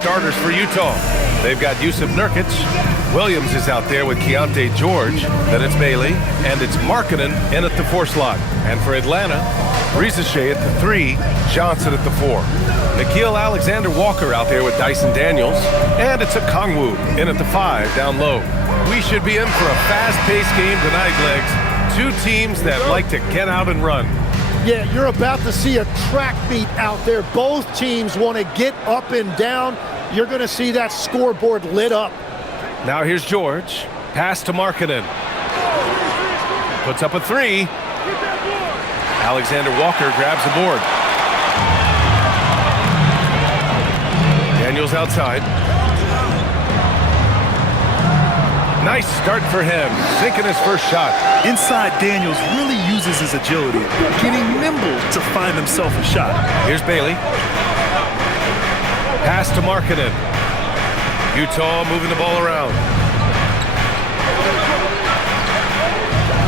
starters for Utah. They've got Yusuf Nurkic. Williams is out there with Keontae George. Then it's Bailey, and it's Markkanen in at the 4 slot. And for Atlanta, Risache at the 3, Johnson at the 4. Nickeil Alexander-Walker out there with Dyson Daniels. And it's a Kongwu in at the 5 down low. We should be in for a fast-paced game tonight, Legs. Two teams that like to get out and run. Yeah, you're about to see a track meet out there. Both teams want to get up and down. You're going to see that scoreboard lit up. Now here's George. Pass to Markkanen. Puts up a 3. Alexander Walker grabs the board. Daniels outside. Nice start for him, sinking his first shot. Inside, Daniels really uses his agility, getting nimble to find himself a shot. Here's Bailey. Pass to Markkanen. Utah moving the ball around.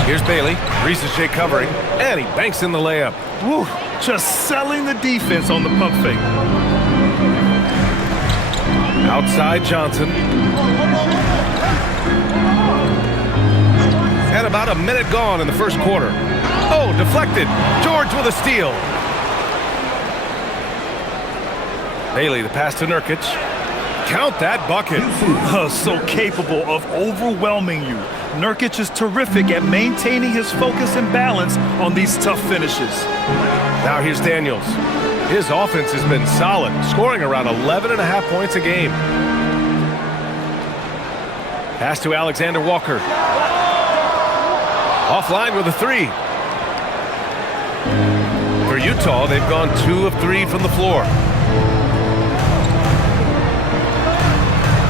Here's Bailey. Risache covering, and he banks in the layup. Woo, just selling the defense on the pump fake. Outside Johnson. And about a minute gone in the first quarter. Oh, deflected. George with a steal. Bailey, the pass to Nurkic. Count that bucket. So capable of overwhelming you. Nurkic is terrific at maintaining his focus and balance on these tough finishes. Now here's Daniels. His offense has been solid, scoring around 11.5 points a game. Pass to Alexander Walker. Offline with a 3. For Utah, they've gone 2 of 3 from the floor.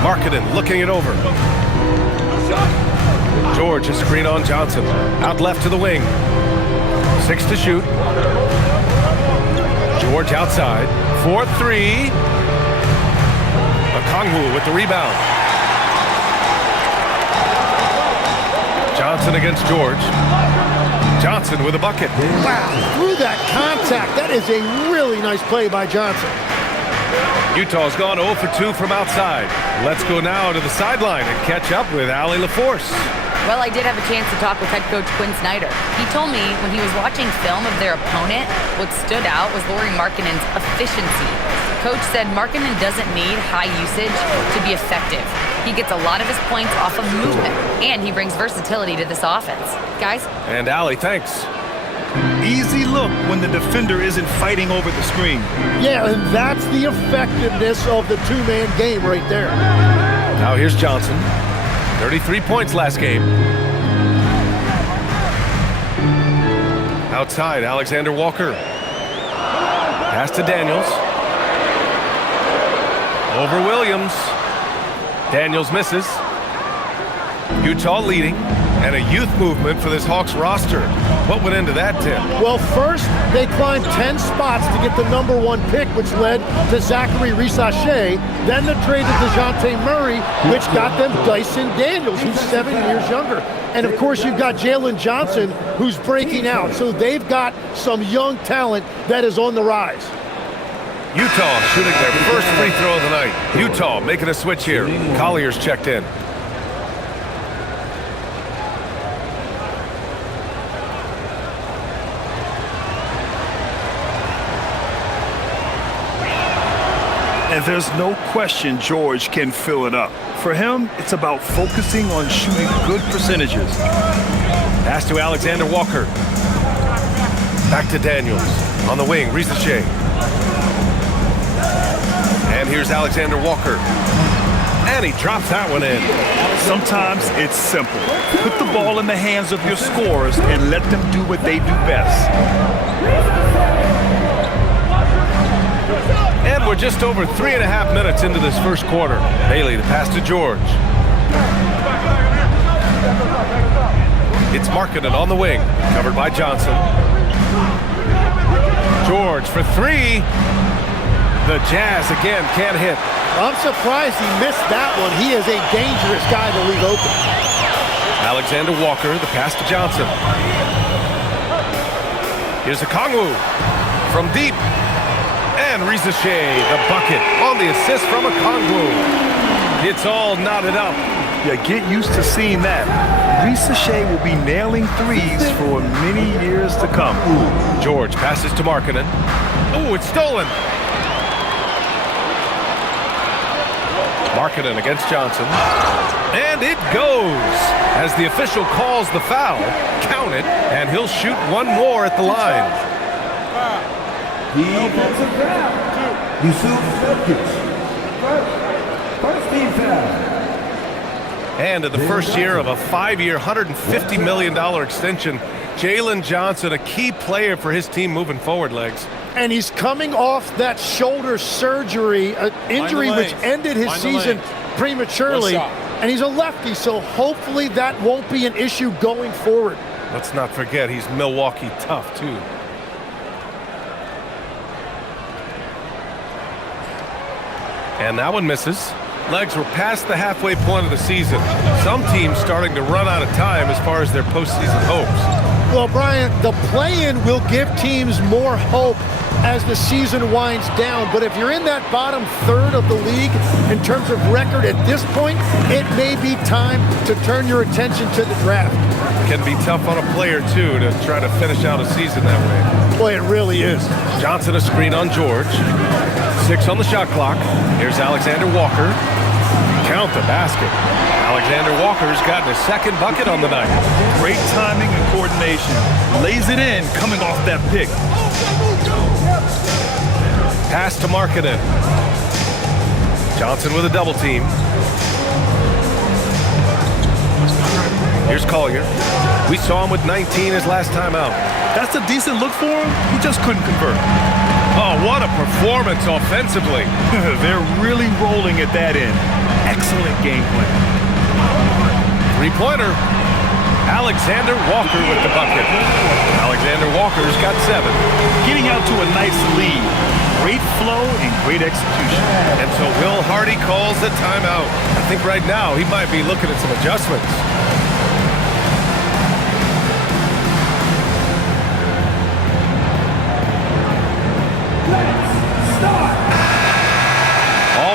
Markkanen looking it over. George, a screen on Johnson. Out left to the wing. 6 to shoot. George outside. 4-3. Okongwu with the rebound. Johnson against George. Johnson with a bucket. Wow, through that contact. That is a really nice play by Johnson. Utah's gone 0 for 2 from outside. Let's go now to the sideline and catch up with Allie LaForce. Well, I did have a chance to talk with head coach Quinn Snyder. He told me when he was watching film of their opponent, what stood out was Lauri Markkanen's efficiency. Coach said Markkanen doesn't need high usage to be effective. He gets a lot of his points off of movement, and he brings versatility to this offense. Guys? And Allie, thanks. Easy look when the defender isn't fighting over the screen. Yeah, and that's the effectiveness of the two-man game right there. Now here's Johnson. 33 points last game. Outside, Alexander Walker. Pass to Daniels. Over Williams. Daniels misses. Utah leading. And a youth movement for this Hawks roster. What went into that, Tim? Well, first, they climbed 10 spots to get the #1 pick, which led to Zachary Risache. Then the trade to DeJounte Murray, which got them Dyson Daniels, who's 7 years younger. And, of course, you've got Jalen Johnson, who's breaking out. So they've got some young talent that is on the rise. Utah shooting their first free throw of the night. Utah making a switch here. Collier's checked in. And there's no question George can fill it up. For him, it's about focusing on shooting good percentages. Pass to Alexander Walker. Back to Daniels. On the wing, Risache. And here's Alexander Walker. And he drops that one in. Sometimes it's simple. Put the ball in the hands of your scorers and let them do what they do best. And we're just over 3.5 minutes into this first quarter. Bailey, the pass to George. It's Markkanen on the wing, covered by Johnson. George for 3. The Jazz again can't hit. I'm surprised he missed that one. He is a dangerous guy to leave open. Alexander Walker, the pass to Johnson. Here's Okongwu from deep. And Rizachet, the bucket, on the assist from Okongwu. It's all knotted up. Yeah, get used to seeing that. Rizachet will be nailing threes for many years to come. George passes to Markkanen. Oh, it's stolen. Markkanen against Johnson. And it goes. As the official calls the foul, count it, and he'll shoot one more at the line. Defensive foul. First team foul. And in the first year of a 5-year, $150 million extension, Jalen Johnson, a key player for his team moving forward, Legs. And he's coming off that shoulder surgery, an injury which ended his season prematurely. And he's a lefty, so hopefully that won't be an issue going forward. Let's not forget he's Milwaukee tough, too. And that one misses. Legs, we're past the halfway point of the season. Some teams starting to run out of time as far as their postseason hopes. Well, Brian, the play-in will give teams more hope as the season winds down. But if you're in that bottom third of the league in terms of record at this point, it may be time to turn your attention to the draft. Can be tough on a player, too, to try to finish out a season that way. Boy, it really is. Johnson a screen on George. 6 on the shot clock. Here's Alexander Walker. Count the basket. Alexander Walker's gotten his second bucket on the night. Great timing and coordination. Lays it in coming off that pick. Pass to Markkanen. Johnson with a double team. Here's Collier. We saw him with 19 his last time out. That's a decent look for him. He just couldn't convert. Oh, what a performance offensively. They're really rolling at that end. Excellent game plan. Three-pointer. Alexander Walker with the bucket. Alexander Walker's got 7. Getting out to a nice lead. Great flow and great execution. And so Will Hardy calls the timeout. I think right now he might be looking at some adjustments.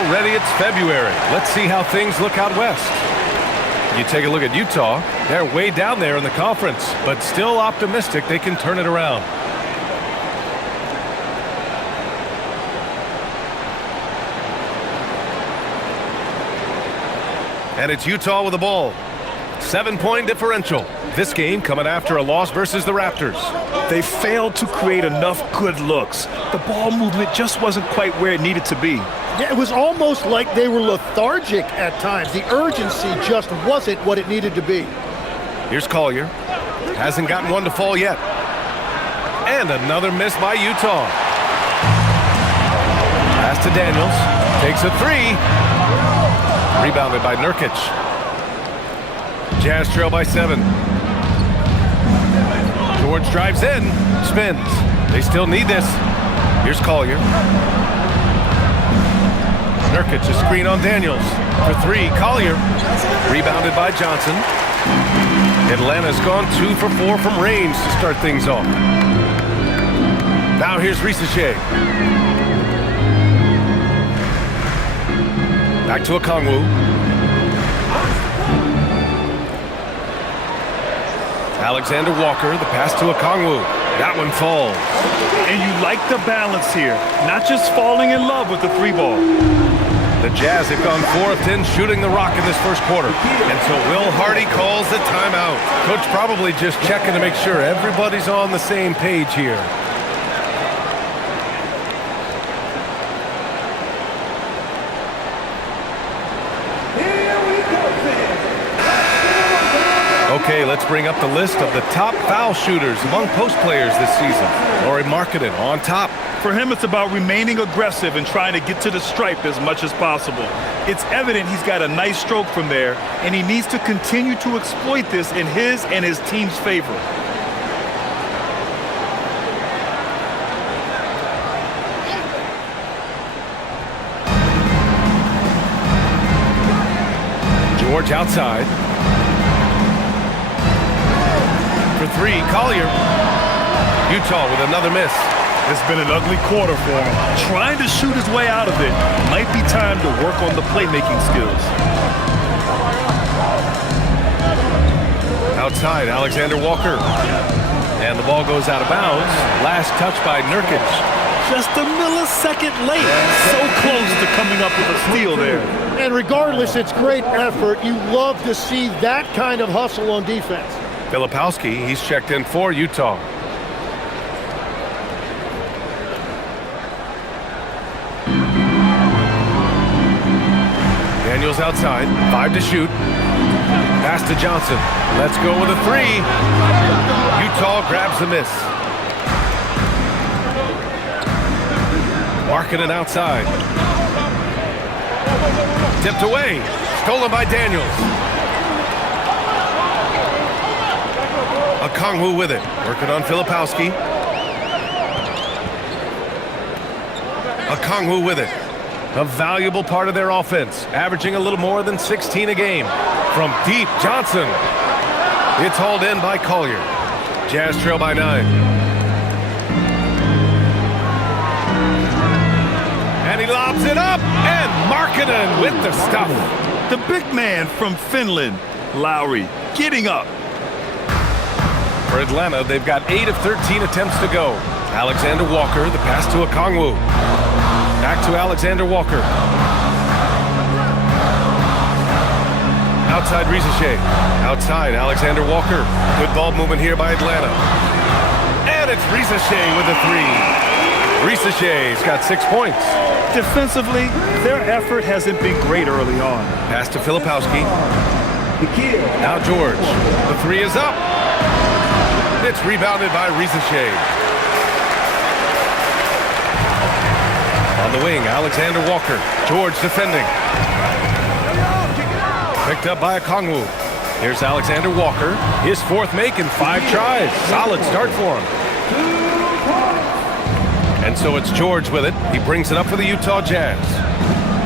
Already it's February. Let's see how things look out west. You take a look at Utah. They're way down there in the conference, but still optimistic they can turn it around. And it's Utah with the ball. 7-point differential. This game coming after a loss versus the Raptors. They failed to create enough good looks. The ball movement just wasn't quite where it needed to be. Yeah, it was almost like they were lethargic at times. The urgency just wasn't what it needed to be. Here's Collier. Hasn't gotten one to fall yet. And another miss by Utah. Pass to Daniels. Takes a 3. Rebounded by Nurkic. Jazz trail by 7. George drives in. Spins. They still need this. Here's Collier. Nurkic, a screen on Daniels. For 3, Collier. Rebounded by Johnson. Atlanta's gone 2 for 4 from range to start things off. Now here's Rizachet. Back to Okongwu. Alexander Walker, the pass to Okongwu. That one falls. And you like the balance here. Not just falling in love with the 3 ball. The Jazz have gone 4 of 10 shooting the rock in this first quarter. And so Will Hardy calls the timeout. Coach probably just checking to make sure everybody's on the same page here. Okay, let's bring up the list of the top foul shooters among post players this season. Lauri Markkanen on top. For him, it's about remaining aggressive and trying to get to the stripe as much as possible. It's evident he's got a nice stroke from there, and he needs to continue to exploit this in his and his team's favor. George outside. For 3, Collier. Utah with another miss. It's been an ugly quarter for him. Trying to shoot his way out of it. Might be time to work on the playmaking skills. Outside, Alexander Walker. And the ball goes out of bounds. Last touch by Nurkic. Just a millisecond late. So close to coming up with a steal there. And regardless, it's great effort. You love to see that kind of hustle on defense. Filipowski, he's checked in for Utah. Daniels outside, 5 to shoot. Pass to Johnson. Let's go with a 3. Utah grabs the miss. Markkanen outside. Tipped away. Stolen by Daniels. Okongwu with it. Working on Filipowski. Okongwu with it. A valuable part of their offense, averaging a little more than 16 a game. From deep, Johnson. It's hauled in by Collier. Jazz trail by 9. And he lobs it up, and Markkanen with the stuff. The big man from Finland, Lowry, getting up. For Atlanta, they've got 8 of 13 attempts to go. Alexander Walker, the pass to Okongwu. Back to Alexander Walker. Outside Risache. Outside Alexander Walker. Good ball movement here by Atlanta. And it's Risache with a 3. Risache's got 6 points. Defensively, their effort hasn't been great early on. Pass to Filipowski. Now George. The 3 is up. It's rebounded by Risache. On the wing, Alexander Walker. George defending. Picked up by Okongwu. Here's Alexander Walker. His 4th make in 5 tries. Solid start for him. And so it's George with it. He brings it up for the Utah Jazz.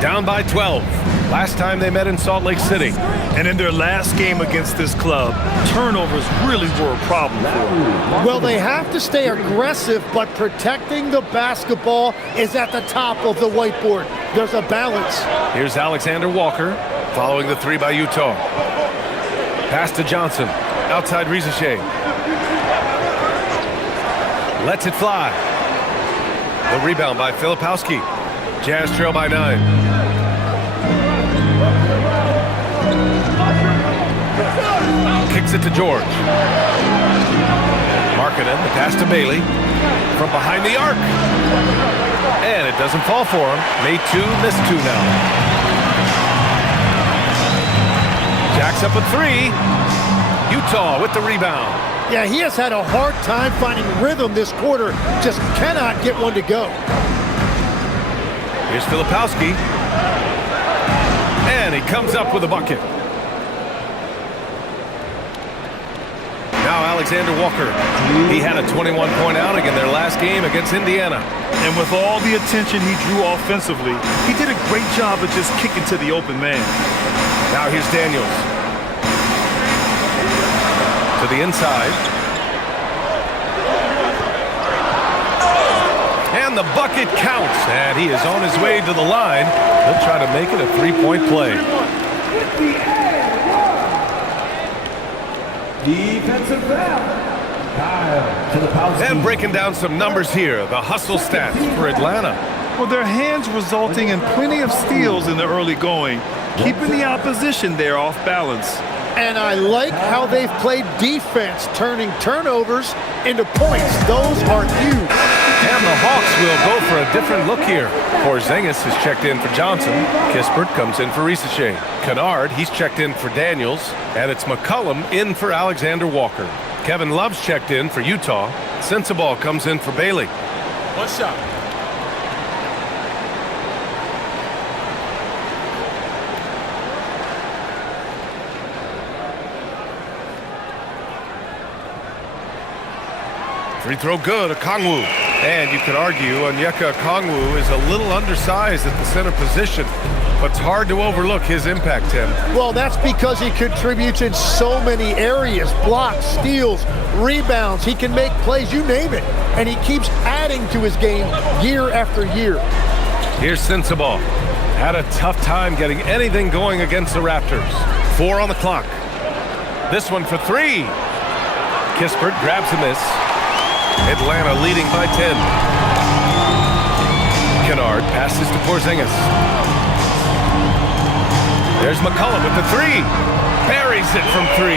Down by 12. Last time they met in Salt Lake City. And in their last game against this club, turnovers really were a problem for them. Well, they have to stay aggressive, but protecting the basketball is at the top of the whiteboard. There's a balance. Here's Alexander Walker, following the 3 by Utah. Pass to Johnson. Outside Risache. Lets it fly. The rebound by Filipowski. Jazz trail by 9. Kicks it to George. Markkanen, the pass to Bailey. From behind the arc. And it doesn't fall for him. Made 2, missed 2 now. Jacks up a 3. Utah with the rebound. Yeah, he has had a hard time finding rhythm this quarter. Just cannot get one to go. Here's Filipowski. And he comes up with a bucket. Now Alexander Walker. He had a 21-point outing in their last game against Indiana. And with all the attention he drew offensively, he did a great job of just kicking to the open man. Now here's Daniels. To the inside. And the bucket counts. And he is on his way to the line. He'll try to make it a 3-point play. Defensive foul. And breaking down some numbers here, the hustle stats for Atlanta. Well, their hands resulting in plenty of steals in the early going, keeping the opposition there off balance. And I like how they've played defense, turning turnovers into points. Those are huge. And the Hawks will go for a different look here. Porzingis has checked in for Johnson. Kispert comes in for Risache. Kennard, he's checked in for Daniels. And it's McCollum in for Alexander Walker. Kevin Love's checked in for Utah. Sensabaugh comes in for Bailey. What's up? Free throw good, Okongwu. And you could argue Onyeka Okongwu is a little undersized at the center position, but it's hard to overlook his impact, Tim. Well, that's because he contributes in so many areas. Blocks, steals, rebounds. He can make plays, you name it. And he keeps adding to his game year after year. Here's Sensabaugh. Had a tough time getting anything going against the Raptors. 4 on the clock. This one for 3. Kispert grabs a miss. Atlanta leading by 10. Kennard passes to Porzingis. There's McCollum with the 3. Buries it from 3.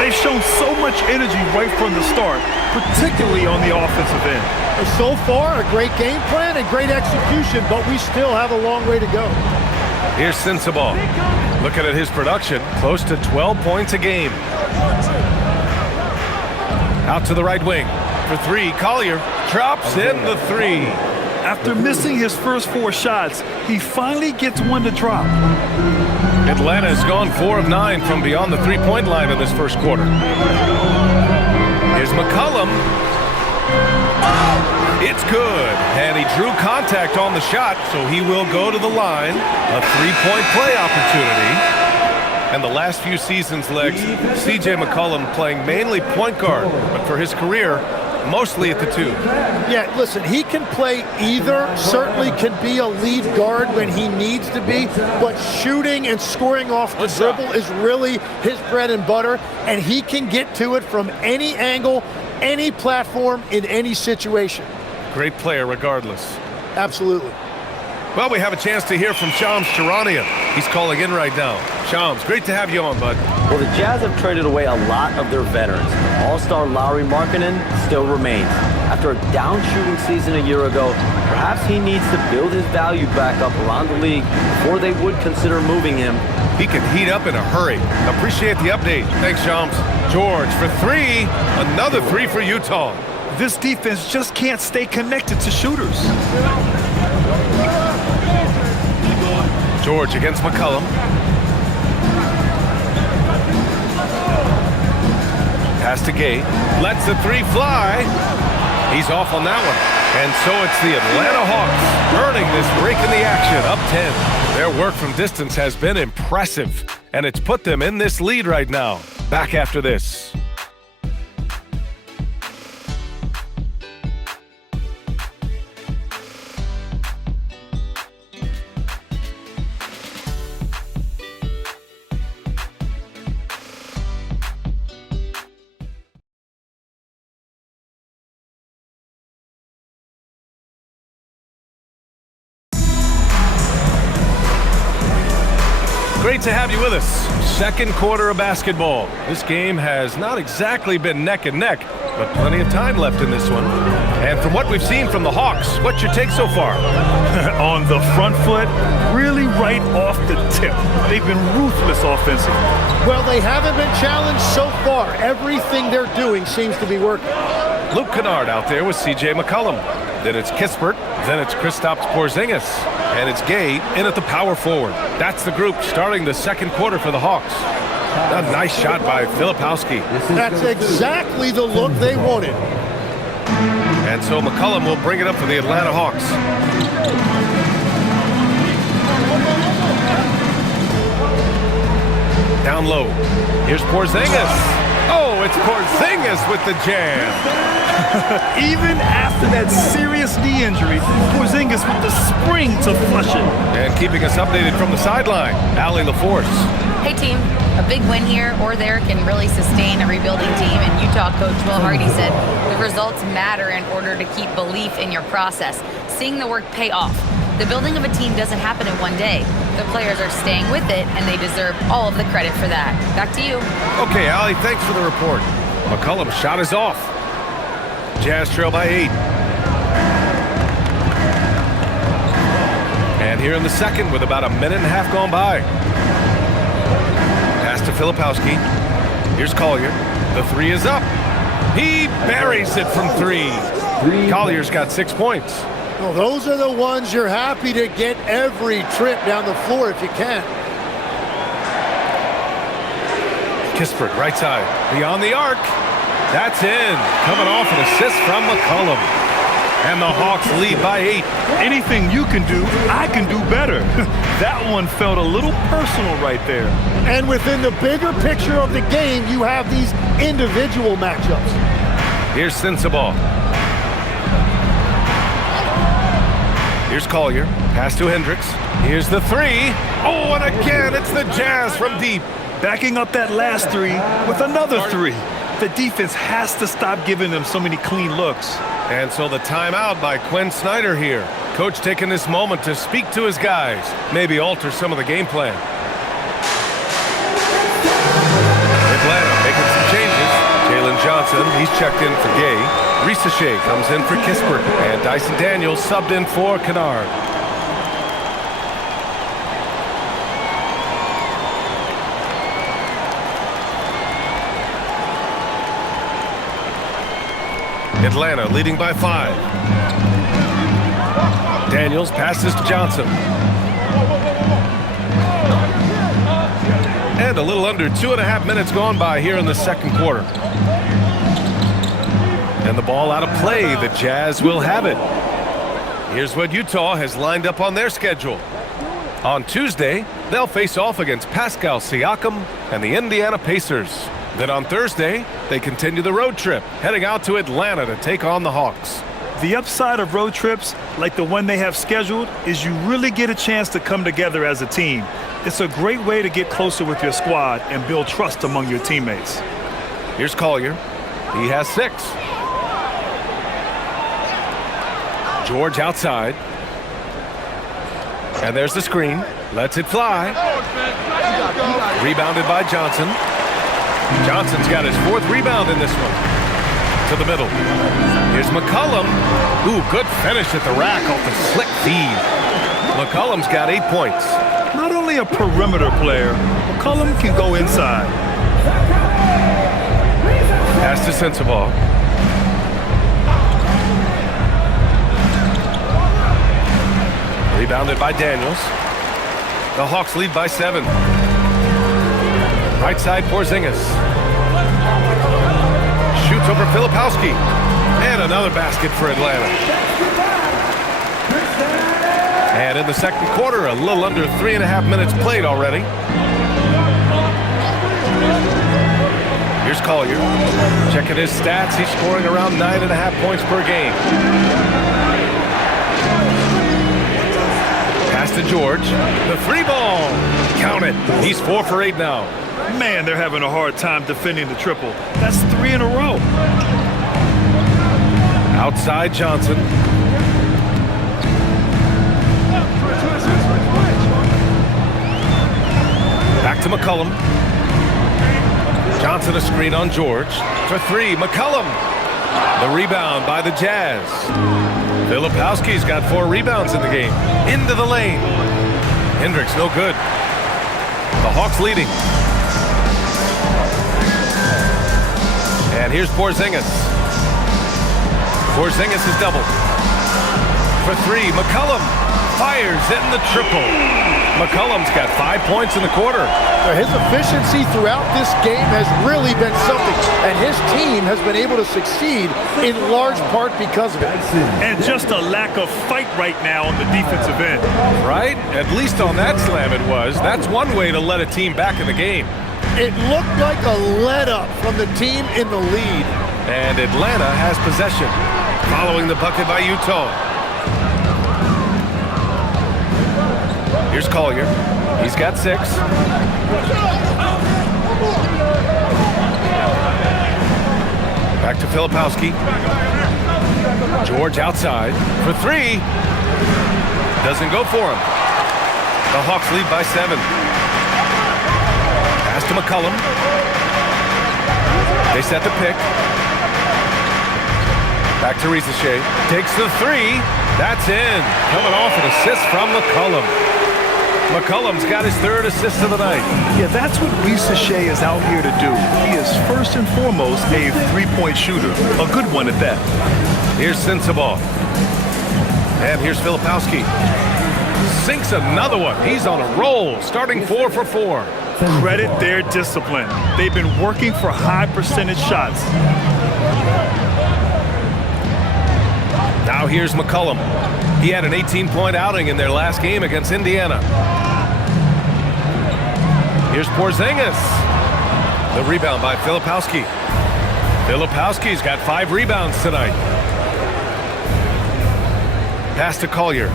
They've shown so much energy right from the start, particularly on the offensive end. So far, a great game plan and great execution, but we still have a long way to go. Here's Sensabaugh. Looking at his production, close to 12 points a game. Out to the right wing. For 3, Collier drops in the 3. After missing his first 4 shots, he finally gets one to drop. Atlanta has gone 4 of 9 from beyond the 3-point line in this first quarter. Here's McCollum. It's good. And he drew contact on the shot, so he will go to the line. A 3-point play opportunity. And the last few seasons, Lex, C.J. McCollum playing mainly point guard, but for his career, mostly at the 2. Yeah, listen, he can play either, certainly can be a lead guard when he needs to be, but shooting and scoring off the dribble is really his bread and butter, and he can get to it from any angle, any platform, in any situation. Great player regardless. Absolutely. Well, we have a chance to hear from Shams Charania. He's calling in right now. Shams, great to have you on, bud. Well, the Jazz have traded away a lot of their veterans. All-star Lauri Markkanen still remains. After a down-shooting season a year ago, perhaps he needs to build his value back up around the league before they would consider moving him. He can heat up in a hurry. Appreciate the update. Thanks, Shams. George for 3. Another 3 for Utah. This defense just can't stay connected to shooters. George against McCollum. Pass to Gay. Lets the 3 fly. He's off on that one. And so it's the Atlanta Hawks earning this break in the action, up 10. Their work from distance has been impressive, and it's put them in this lead right now. Back after this. Great to have you with us. Second quarter of basketball. This game has not exactly been neck and neck, but plenty of time left in this one. And from what we've seen from the Hawks, what's your take so far? On the front foot, really right off the tip. They've been ruthless offensively. Well, they haven't been challenged so far. Everything they're doing seems to be working. Luke Kennard out there with C.J. McCollum. Then it's Kispert. Then it's Kristaps Porzingis. And it's Gay in at the power forward. That's the group starting the second quarter for the Hawks. A nice shot by Filipowski. That's exactly the look they wanted. And so McCollum will bring it up for the Atlanta Hawks. Down low. Here's Porzingis. Oh, it's Porzingis with the jam. Even after that serious knee injury, Porzingis with the spring to flush it. And keeping us updated from the sideline, Allie LaForce. Hey team, a big win here or there can really sustain a rebuilding team, and Utah coach Will Hardy said the results matter in order to keep belief in your process, seeing the work pay off. The building of a team doesn't happen in one day. The players are staying with it, and they deserve all of the credit for that. Back to you. Okay, Allie, thanks for the report. McCollum's shot is off. Jazz trail by 8. And here in the second with about a minute and a half gone by. Pass to Filipowski. Here's Collier. The 3 is up. He buries it from 3. Collier's got 6 points. Well, those are the ones you're happy to get every trip down the floor if you can. Kispert, right side. Beyond the arc. That's in. Coming off an assist from McCollum. And the Hawks lead by 8. Anything you can do, I can do better. That one felt a little personal right there. And within the bigger picture of the game, you have these individual matchups. Here's Sensabaugh. Here's Collier. Pass to Hendricks. Here's the 3. Oh, and again, it's the Jazz from deep. Backing up that last 3 with another 3. The defense has to stop giving them so many clean looks. And so the timeout by Quinn Snyder here. Coach taking this moment to speak to his guys. Maybe alter some of the game plan. Atlanta making some changes. Jalen Johnson, he's checked in for Gay. Risache comes in for Kispert. And Dyson Daniels subbed in for Kennard. Atlanta leading by 5. Daniels passes to Johnson. And a little under 2.5 minutes gone by here in the second quarter. And the ball out of play. The Jazz will have it. Here's what Utah has lined up on their schedule. On Tuesday, they'll face off against Pascal Siakam and the Indiana Pacers. Then on Thursday, they continue the road trip, heading out to Atlanta to take on the Hawks. The upside of road trips, like the one they have scheduled, is you really get a chance to come together as a team. It's a great way to get closer with your squad and build trust among your teammates. Here's Collier. He has 6. George outside. And there's the screen. Lets it fly. Rebounded by Johnson. Johnson's got his 4th rebound in this one. To the middle. Here's McCollum. Ooh, good finish at the rack off the slick feed. McCollum's got 8 points. Not only a perimeter player, McCollum can go inside. Pass to Sensabaugh. Rebounded by Daniels. The Hawks lead by 7. Right side, Porzingis. Shoots over Filipowski. And another basket for Atlanta. And in the second quarter, a little under 3.5 minutes played already. Here's Collier. Checking his stats. He's scoring around 9.5 points per game. Pass to George. The 3 ball. Count it. He's 4 for 8 now. Man, they're having a hard time defending the triple. That's 3 in a row. Outside Johnson. Back to McCollum. Johnson a screen on George. For 3, McCollum. The rebound by the Jazz. Filipowski's got 4 rebounds in the game. Into the lane. Hendricks no good. The Hawks leading. And here's Porzingis. Porzingis is double. For 3, McCollum fires in the triple. McCollum's got 5 points in the quarter. His efficiency throughout this game has really been something, and his team has been able to succeed in large part because of it. And just a lack of fight right now on the defensive end. Right? At least on that slam it was. That's one way to let a team back in the game. It looked like a let-up from the team in the lead. And Atlanta has possession, following the bucket by Utah. Here's Collier. He's got 6. Back to Filipowski. George outside for 3. Doesn't go for him. The Hawks lead by 7. Pass to McCollum. They set the pick. Back to Risache. Takes the 3. That's in. Coming off an assist from McCollum. McCollum's got his 3rd assist of the night. Yeah, that's what Risache is out here to do. He is first and foremost a 3-point shooter. A good one at that. Here's Sensabaugh. And here's Filipowski. Sinks another one. He's on a roll, starting 4 for 4. Credit their discipline. They've been working for high percentage shots. Now here's McCollum. He had an 18-point outing in their last game against Indiana. Here's Porzingis. The rebound by Filipowski. Filipowski's got 5 rebounds tonight. Pass to Collier.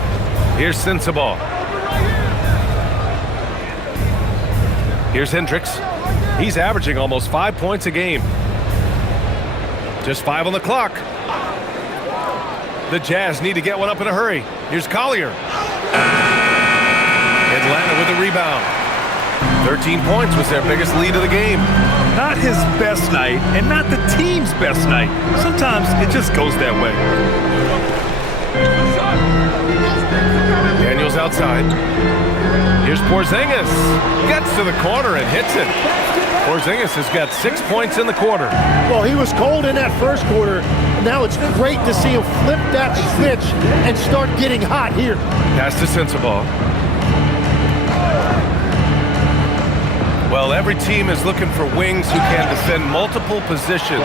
Here's Sensabaugh. Here's Hendricks. He's averaging almost 5 points a game. Just 5 on the clock. The Jazz need to get one up in a hurry. Here's Collier. Atlanta with a rebound. 13 points was their biggest lead of the game. Not his best night, and not the team's best night. Sometimes it just goes that way. Daniels outside. Here's Porzingis. Gets to the corner and hits it. Porzingis has got 6 points in the quarter. Well, he was cold in that first quarter. Now it's great to see him flip that switch and start getting hot here. Pass to Sensabaugh. Well, every team is looking for wings who can defend multiple positions.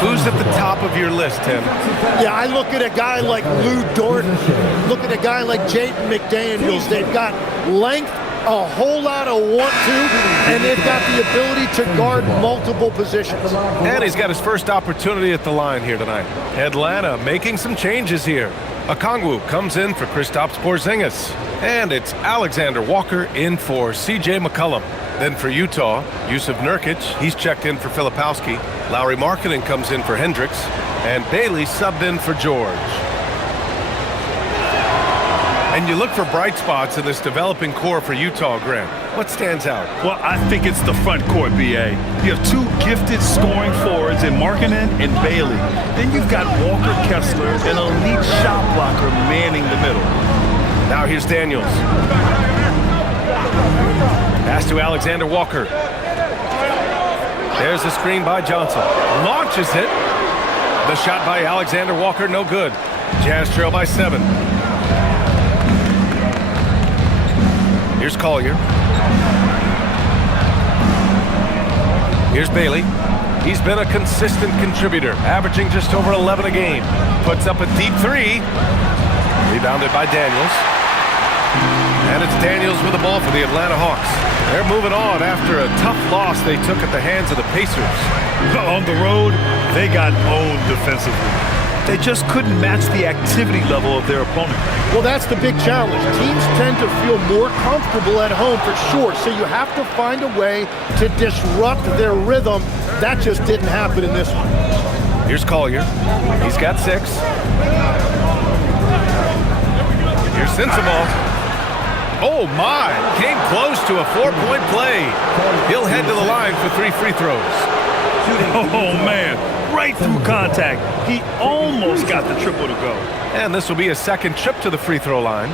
Who's at the top of your list, Tim? Yeah, I look at a guy like Lou Dort. Look at a guy like Jaden McDaniels. They've got length, a whole lot of want-to, and they've got the ability to guard multiple positions. And he's got his first opportunity at the line here tonight. Atlanta making some changes here. Okongwu comes in for Kristaps Porzingis. And it's Alexander Walker in for C.J. McCollum. Then for Utah, Yusuf Nurkic, he's checked in for Filipowski. Lauri Markkanen comes in for Hendricks. And Bailey subbed in for George. And you look for bright spots in this developing core for Utah, Grant. What stands out? Well, I think it's the front court, B.A. You have 2 gifted scoring forwards in Markkanen and Bailey. Then you've got Walker Kessler, an elite shot blocker, manning the middle. Now here's Daniels. Pass to Alexander Walker. There's a screen by Johnson. Launches it. The shot by Alexander Walker, no good. Jazz trail by 7. Here's Collier. Here's Bailey. He's been a consistent contributor, averaging just over 11 a game. Puts up a deep 3. Rebounded by Daniels. And it's Daniels with the ball for the Atlanta Hawks. They're moving on after a tough loss they took at the hands of the Pacers. On the road, they got owned defensively. They just couldn't match the activity level of their opponent. Well, that's the big challenge. Teams tend to feel more comfortable at home for sure, so you have to find a way to disrupt their rhythm. That just didn't happen in this one. Here's Collier. He's got 6. Here's Sensabaugh. Oh my, came close to a 4-point play. He'll head to the line for 3 free throws. Oh man, right through contact. He almost got the triple to go. And this will be a second trip to the free throw line.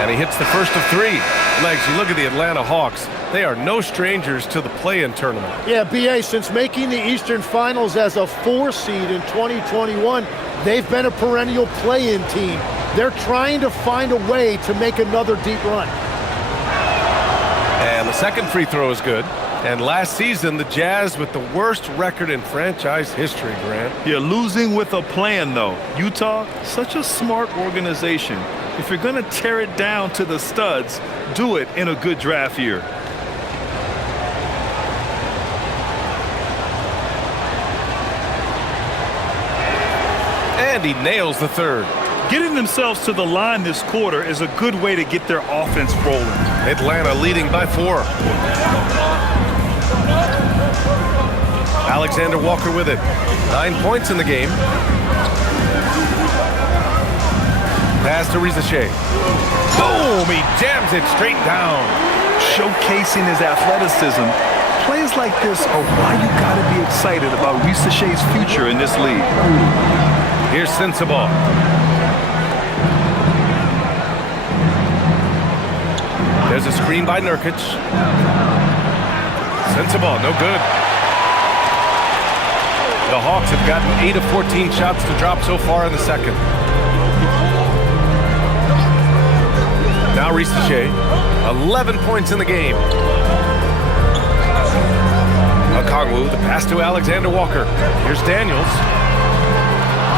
And he hits the first of 3. Legs, you look at the Atlanta Hawks. They are no strangers to the play-in tournament. Yeah, B.A., since making the Eastern Finals as a 4 seed in 2021, they've been a perennial play-in team. They're trying to find a way to make another deep run. And the second free throw is good. And last season, the Jazz with the worst record in franchise history, Grant. You're losing with a plan, though. Utah, such a smart organization. If you're going to tear it down to the studs, do it in a good draft year. And he nails the third. Getting themselves to the line this quarter is a good way to get their offense rolling. Atlanta leading by 4. Alexander Walker with it. 9 points in the game. Pass to Rizachet. Boom! He jams it straight down. Showcasing his athleticism. Plays like this are why you gotta be excited about Rizachet's future in this league. Here's Sensabaugh. There's a screen by Nurkic. Sensabaugh, no good. The Hawks have gotten 8 of 14 shots to drop so far in the second. Now Risache, 11 points in the game. Okongwu, the pass to Alexander Walker. Here's Daniels.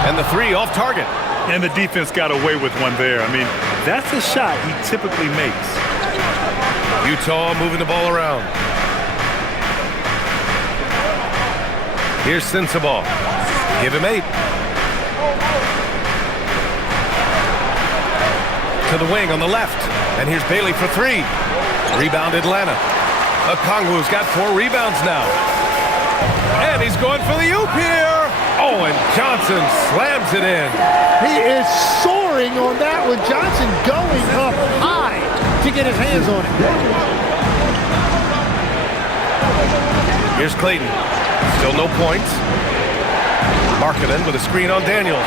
And the three off target. And the defense got away with one there. I mean, that's a shot he typically makes. Utah moving the ball around. Here's Sensabaugh. Give him 8. To the wing on the left. And here's Bailey for 3. Rebound Atlanta. Okongwu's got 4 rebounds now. And he's going for the oop here. Oh, and Johnson slams it in. He is soaring on that one. Johnson going up high to get his hands on it. Here's Clayton. Still no points. Markkanen with a screen on Daniels.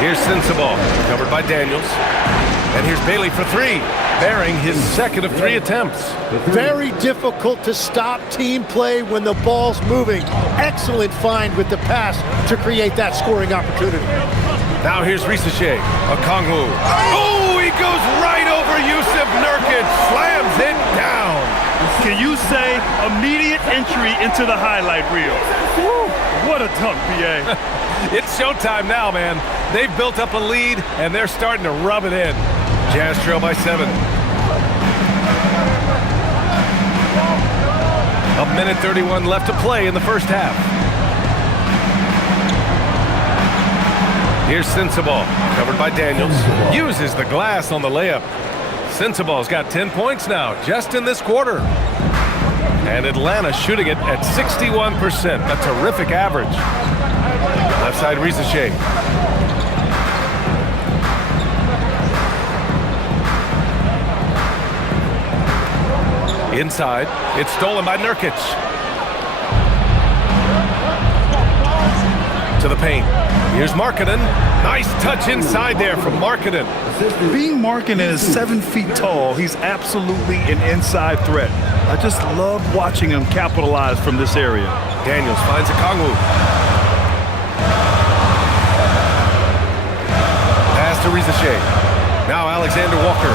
Here's Sensabaugh, covered by Daniels. And here's Bailey for 3, bearing his second of 3 attempts. Very difficult to stop team play when the ball's moving. Excellent find with the pass to create that scoring opportunity. Now here's Risache. Okongwu. Oh, he goes right over Yusuf Nurkic. Slams it down. Can you say immediate entry into the highlight reel? Woo, what a dunk, BA. It's showtime now, man. They've built up a lead, and they're starting to rub it in. Jazz trail by 7. A minute 31 left to play in the first half. Here's Sensabaugh, covered by Daniels. Uses the glass on the layup. Sensabaugh's got 10 points now, just in this quarter. And Atlanta shooting it at 61%, a terrific average. Left side, Risache. Inside, it's stolen by Nurkic. To the paint. Here's Markkanen. Nice touch inside there from Markkanen. Being Markkanen is 7 feet tall, he's absolutely an inside threat. I just love watching him capitalize from this area. Daniels finds Okongwu. Pass to Risache. Now Alexander Walker.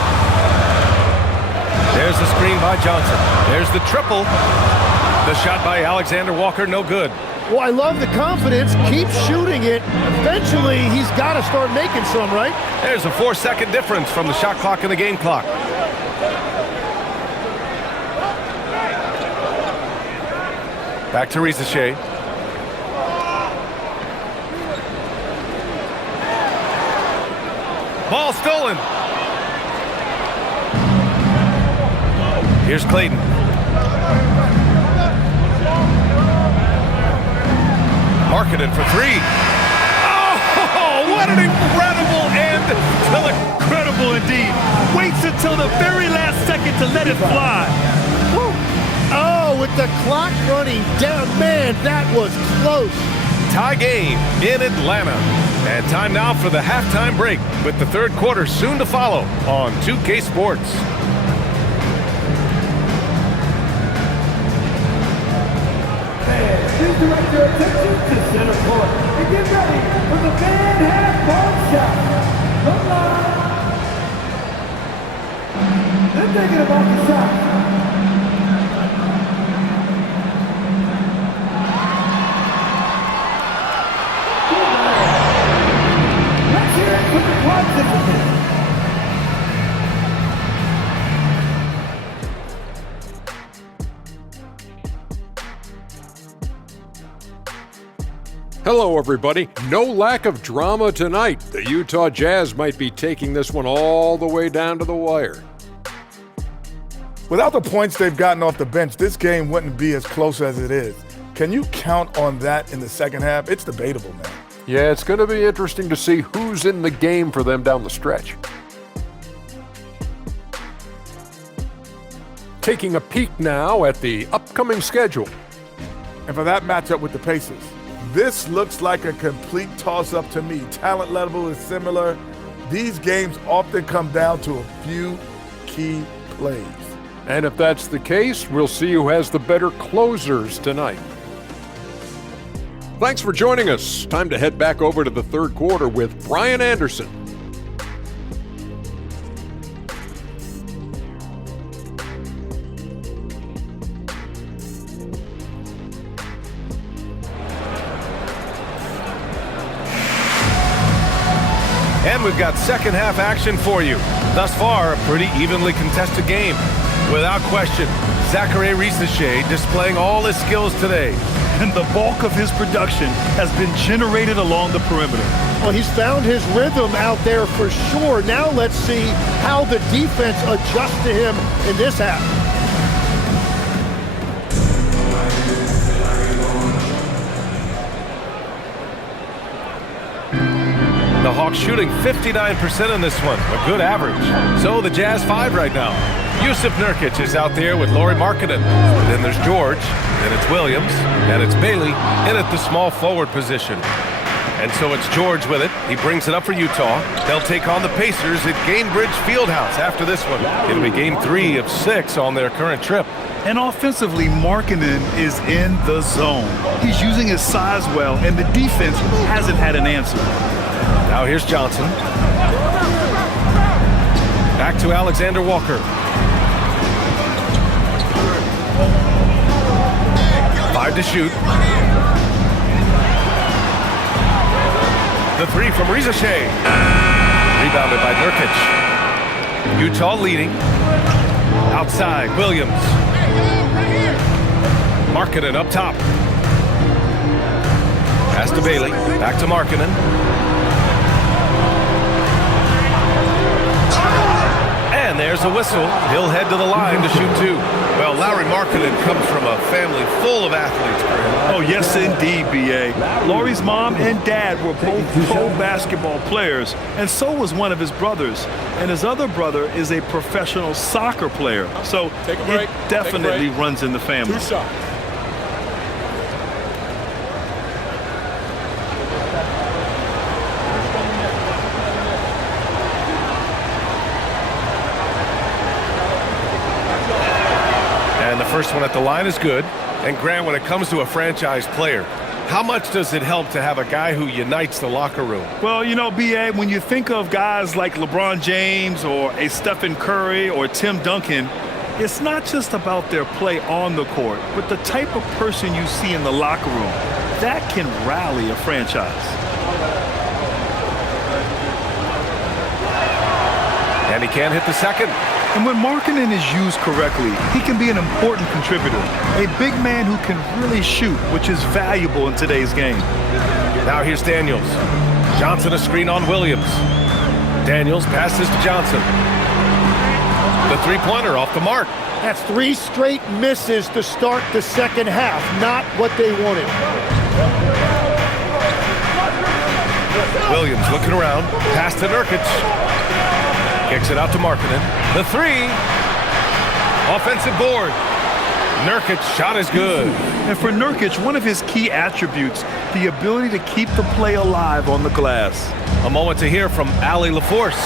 There's the screen by Johnson. There's the triple. The shot by Alexander Walker, no good. Well, I love the confidence. Keep shooting it. Eventually, he's got to start making some, right? There's a 4-second difference from the shot clock and the game clock. Back to Risache. Ball stolen. Here's Clayton. Markkanen for 3. Oh, what an incredible end to the... Incredible indeed. Waits until the very last second to let it fly. Woo. Oh, with the clock running down, man, that was close. Tie game in Atlanta. And time now for the halftime break, with the third quarter soon to follow on 2K Sports. Please direct your attention to center court and get ready for the fan half-court shot. Come on. They're thinking about the shot. Let's hear it for the participants. Hello, everybody. No lack of drama tonight. The Utah Jazz might be taking this one all the way down to the wire. Without the points they've gotten off the bench, this game wouldn't be as close as it is. Can you count on that in the second half? It's debatable, man. Yeah, it's going to be interesting to see who's in the game for them down the stretch. Taking a peek now at the upcoming schedule. And for that matchup with the Pacers, this looks like a complete toss-up to me. Talent level is similar. These games often come down to a few key plays. And if that's the case, we'll see who has the better closers tonight. Thanks for joining us. Time to head back over to the third quarter with Brian Anderson. And we've got second half action for you. Thus far, a pretty evenly contested game. Without question, Zachary Risacher displaying all his skills today. And the bulk of his production has been generated along the perimeter. Well, he's found his rhythm out there for sure. Now let's see how the defense adjusts to him in this half. The Hawks shooting 59% in this one, a good average. So the Jazz 5 right now. Jusuf Nurkic is out there with Lauri Markkanen. Then there's George, then it's Williams, and it's Bailey in at the small forward position. And so it's George with it. He brings it up for Utah. They'll take on the Pacers at Gainbridge Fieldhouse after this one. It'll be game 3 of 6 on their current trip. And offensively, Markkanen is in the zone. He's using his size well, and the defense hasn't had an answer. Now here's Johnson. Back to Alexander Walker. 5 to shoot. The 3 from Risacher. Rebounded by Nurkic. Utah leading. Outside, Williams. Markkanen up top. Pass to Bailey. Back to Markkanen. And there's a whistle. He'll head to the line to shoot 2. Well, Lauri Markkanen comes from a family full of athletes. Oh, yes, indeed, B.A. Lauri's mom and dad were both pro basketball players, and so was one of his brothers. And his other brother is a professional soccer player. So it definitely runs in the family. 2 shots. First one at the line is good. And Grant, when it comes to a franchise player, how much does it help to have a guy who unites the locker room? Well, you know, B.A., when you think of guys like LeBron James or a Stephen Curry or Tim Duncan, it's not just about their play on the court, but the type of person you see in the locker room. That can rally a franchise. And he can't hit the second. And when Markkanen is used correctly, he can be an important contributor. A big man who can really shoot, which is valuable in today's game. Now here's Daniels. Johnson a screen on Williams. Daniels passes to Johnson. The three-pointer off the mark. That's 3 straight misses to start the second half. Not what they wanted. Williams looking around. Pass to Nurkic. Kicks it out to Markkanen. The 3. Offensive board. Nurkic's shot is good. And for Nurkic, one of his key attributes, the ability to keep the play alive on the glass. A moment to hear from Allie LaForce.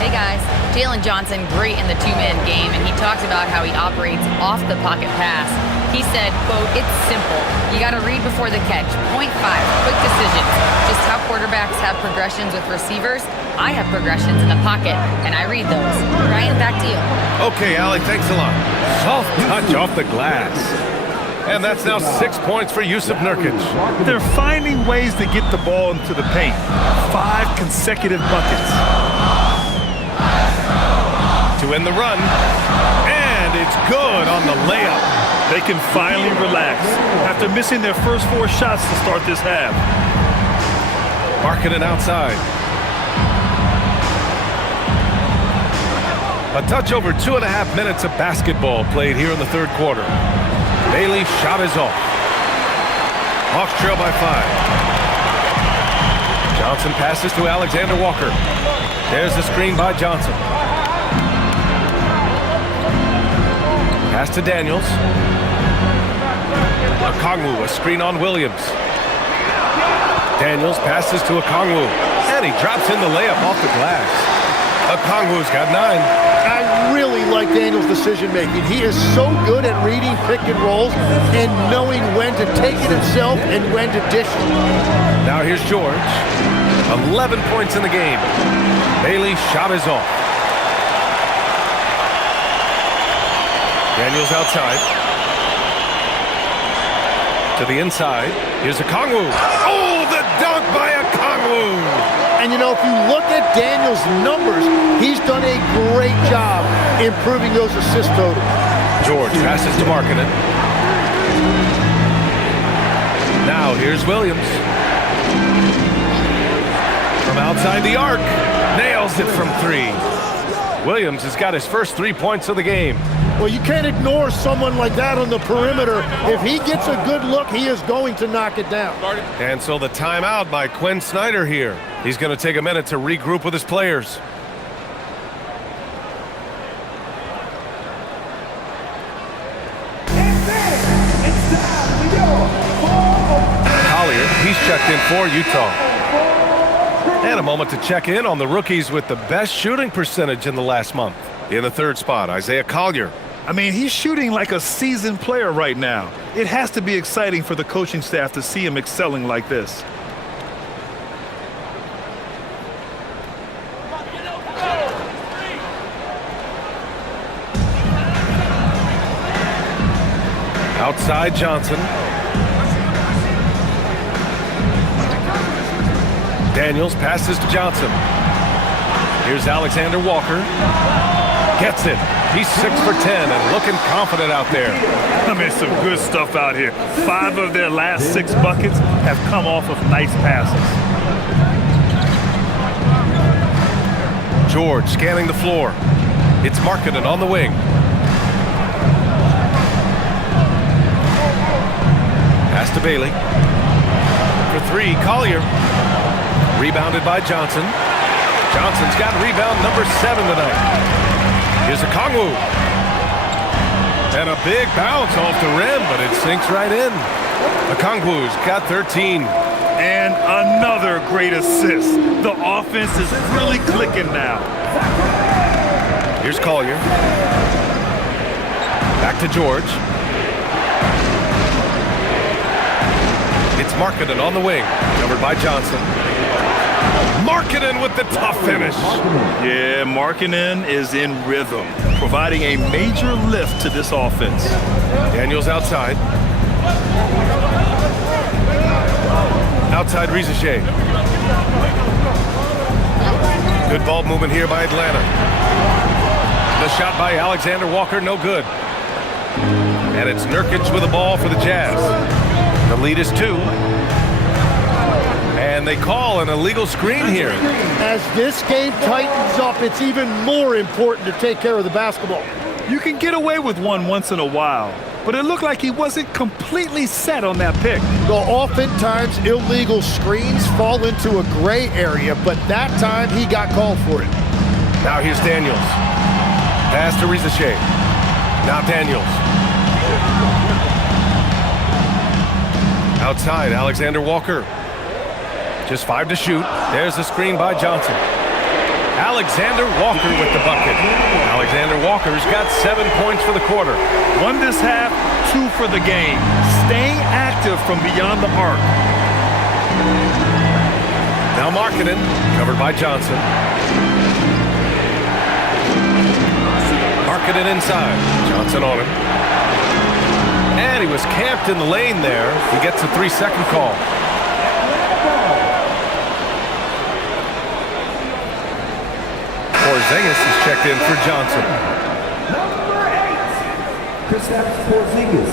Hey guys, Jalen Johnson, great in the two-man game, and he talks about how he operates off the pocket pass. He said, quote, "It's simple. You got to read before the catch. Point 5, quick decisions. Just how quarterbacks have progressions with receivers, I have progressions in the pocket, and I read those." Ryan, back to you. Okay, Allie, thanks a lot. Soft touch off the glass. And that's now 6 points for Jusuf Nurkic. They're finding ways to get the ball into the paint. 5 consecutive buckets. To end the run. And it's good on the layup. They can finally relax after missing their first 4 shots to start this half. Markkanen outside. A touch over 2.5 minutes of basketball played here in the third quarter. Bailey's shot is off. Hawks trail by 5. Johnson passes to Alexander Walker. There's the screen by Johnson. Pass to Daniels. Okongwu, a screen on Williams. Daniels passes to Okongwu. And he drops in the layup off the glass. Okongwu's got 9. I really like Daniels' decision-making. He is so good at reading pick and rolls and knowing when to take it himself and when to dish it. Now here's George. 11 points in the game. Bailey's shot is off. Daniels outside. To the inside. Here's Okongwu. Oh, the dunk by Okongwu! And you know, if you look at Daniels' numbers, he's done a great job improving those assist totals. George passes to Markkanen. Now here's Williams. From outside the arc. Nails it from 3. Williams has got his first 3 points of the game. Well, you can't ignore someone like that on the perimeter. If he gets a good look, he is going to knock it down. And so the timeout by Quinn Snyder here. He's going to take a minute to regroup with his players. Collier, he's checked in for Utah. And a moment to check in on the rookies with the best shooting percentage in the last month. In the 3rd spot, Isaiah Collier. I mean, he's shooting like a seasoned player right now. It has to be exciting for the coaching staff to see him excelling like this. Outside Johnson. Daniels passes to Johnson. Here's Alexander Walker. Gets it. He's 6 for 10 and looking confident out there. I mean, some good stuff out here. 5 of their last 6 buckets have come off of nice passes. George scanning the floor. It's Markkanen on the wing. Pass to Bailey. For 3, Collier. Rebounded by Johnson. Johnson's got rebound number 7 tonight. Here's Okongwu. And a big bounce off the rim, but it sinks right in. Okongwu's got 13. And another great assist. The offense is really clicking now. Here's Collier. Back to George. It's Markkanen on the wing. Covered by Johnson. Markkanen with the tough finish. Yeah, Markkanen is in rhythm, providing a major lift to this offense. Daniels outside. Outside Rizachet. Good ball movement here by Atlanta. The shot by Alexander Walker, no good. And it's Nurkic with the ball for the Jazz. The lead is 2. And they call an illegal screen here. As this game tightens up, it's even more important to take care of the basketball. You can get away with one once in a while, but it looked like he wasn't completely set on that pick. Well, oftentimes illegal screens fall into a gray area, but that time he got called for it. Now here's Daniels. Pass to Rizachet. Now Daniels. Outside, Alexander Walker. Just 5 to shoot. There's the screen by Johnson. Alexander Walker with the bucket. Alexander Walker's got 7 points for the quarter. 1 this half, 2 for the game. Staying active from beyond the arc. Now Markkanen, covered by Johnson. Markkanen inside. Johnson on him. And he was camped in the lane there. He gets a 3-second call. Porzingis is checked in for Johnson. Number 8, Kristaps Porzingis.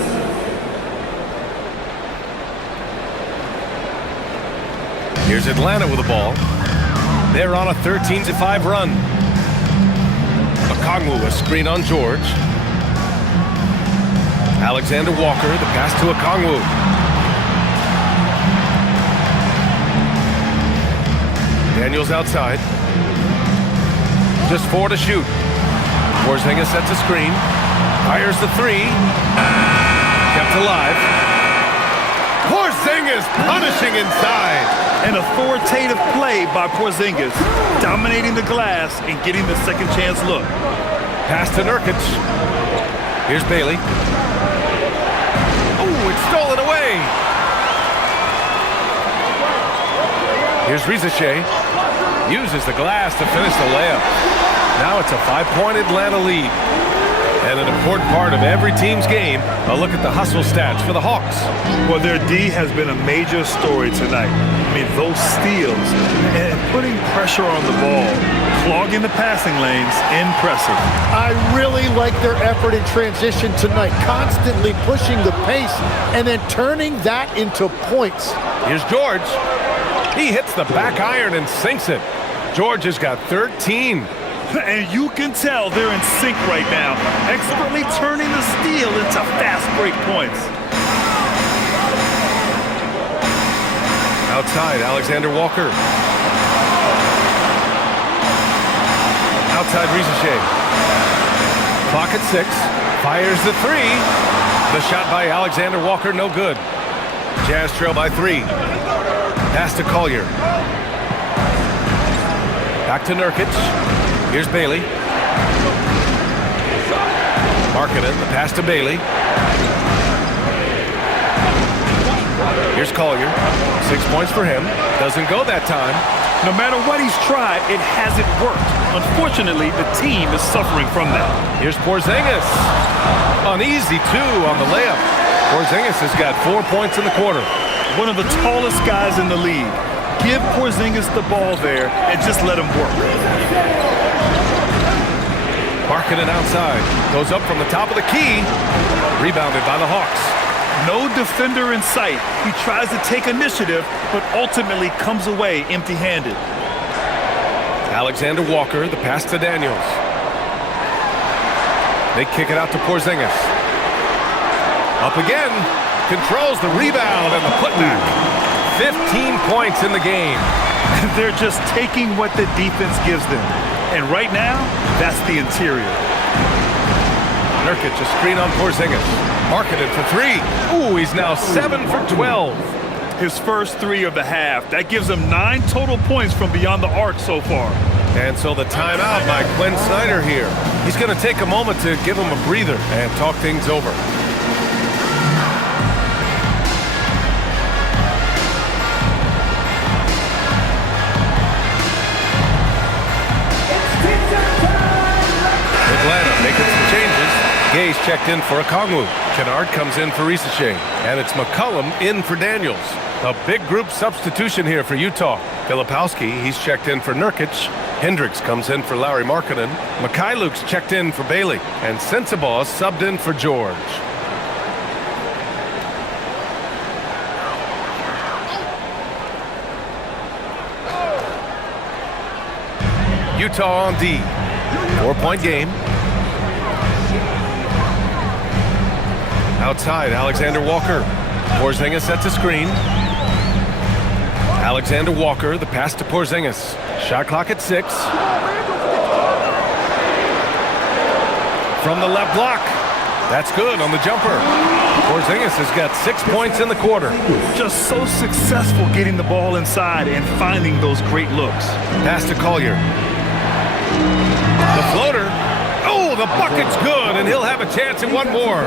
Here's Atlanta with the ball. They're on a 13-5 run. Okongwu, a screen on George. Alexander Walker, the pass to Okongwu. Daniels outside. Just 4 to shoot. Porzingis sets a screen. Fires the 3. Kept alive. Porzingis Porzingis punishing inside. An authoritative play by Porzingis, dominating the glass and getting the second chance look. Pass to Nurkic. Here's Bailey. Oh, it's stolen away. Here's Rizachet. Uses the glass to finish the layup. Now it's a 5-point Atlanta lead. And an important part of every team's game, a look at the hustle stats for the Hawks. Well, their D has been a major story tonight. I mean, those steals and putting pressure on the ball, clogging the passing lanes, impressive. I really like their effort in transition tonight, constantly pushing the pace and then turning that into points. Here's George. He hits the back iron and sinks it. George has got 13. And you can tell they're in sync right now, expertly turning the steal into fast break points. Outside, Alexander Walker. Outside, Rizachet. Clock at 6. Fires the 3. The shot by Alexander Walker, no good. Jazz trail by 3. Pass to Collier. Back to Nurkic. Here's Bailey. Markkanen, the pass to Bailey. Here's Collier. 6 points for him. Doesn't go that time. No matter what he's tried, it hasn't worked. Unfortunately, the team is suffering from that. Here's Porzingis. An easy 2 on the layup. Porzingis has got 4 points in the quarter. One of the tallest guys in the league. Give Porzingis the ball there and just let him work. Markkanen outside. Goes up from the top of the key. Rebounded by the Hawks. No defender in sight. He tries to take initiative, but ultimately comes away empty-handed. Alexander Walker, the pass to Daniels. They kick it out to Porzingis. Up again. Controls the rebound and the putback. 15 points in the game. They're just taking what the defense gives them. And right now, that's the interior. Nurkic, a screen on Porzingis. Markkanen for 3. Ooh, he's now 7 for 12. His first 3 of the half. That gives him 9 total points from beyond the arc so far. And so the timeout by Quinn Snyder here. He's going to take a moment to give him a breather and talk things over. Atlanta making some changes. Gay's checked in for Okongwu. Kennard comes in for Rizachet. And it's McCollum in for Daniels. A big group substitution here for Utah. Filipowski, he's checked in for Nurkic. Hendricks comes in for Lauri Markkanen. Mikhailuk's checked in for Bailey. And Sensabaugh subbed in for George. Utah on D. 4-point game. Outside, Alexander Walker. Porzingis sets a screen. Alexander Walker, the pass to Porzingis. Shot clock at 6. From the left block. That's good on the jumper. Porzingis has got 6 points in the quarter. Just so successful getting the ball inside and finding those great looks. Pass to Collier. The floater. Oh, the bucket's good, and he'll have a chance at one more.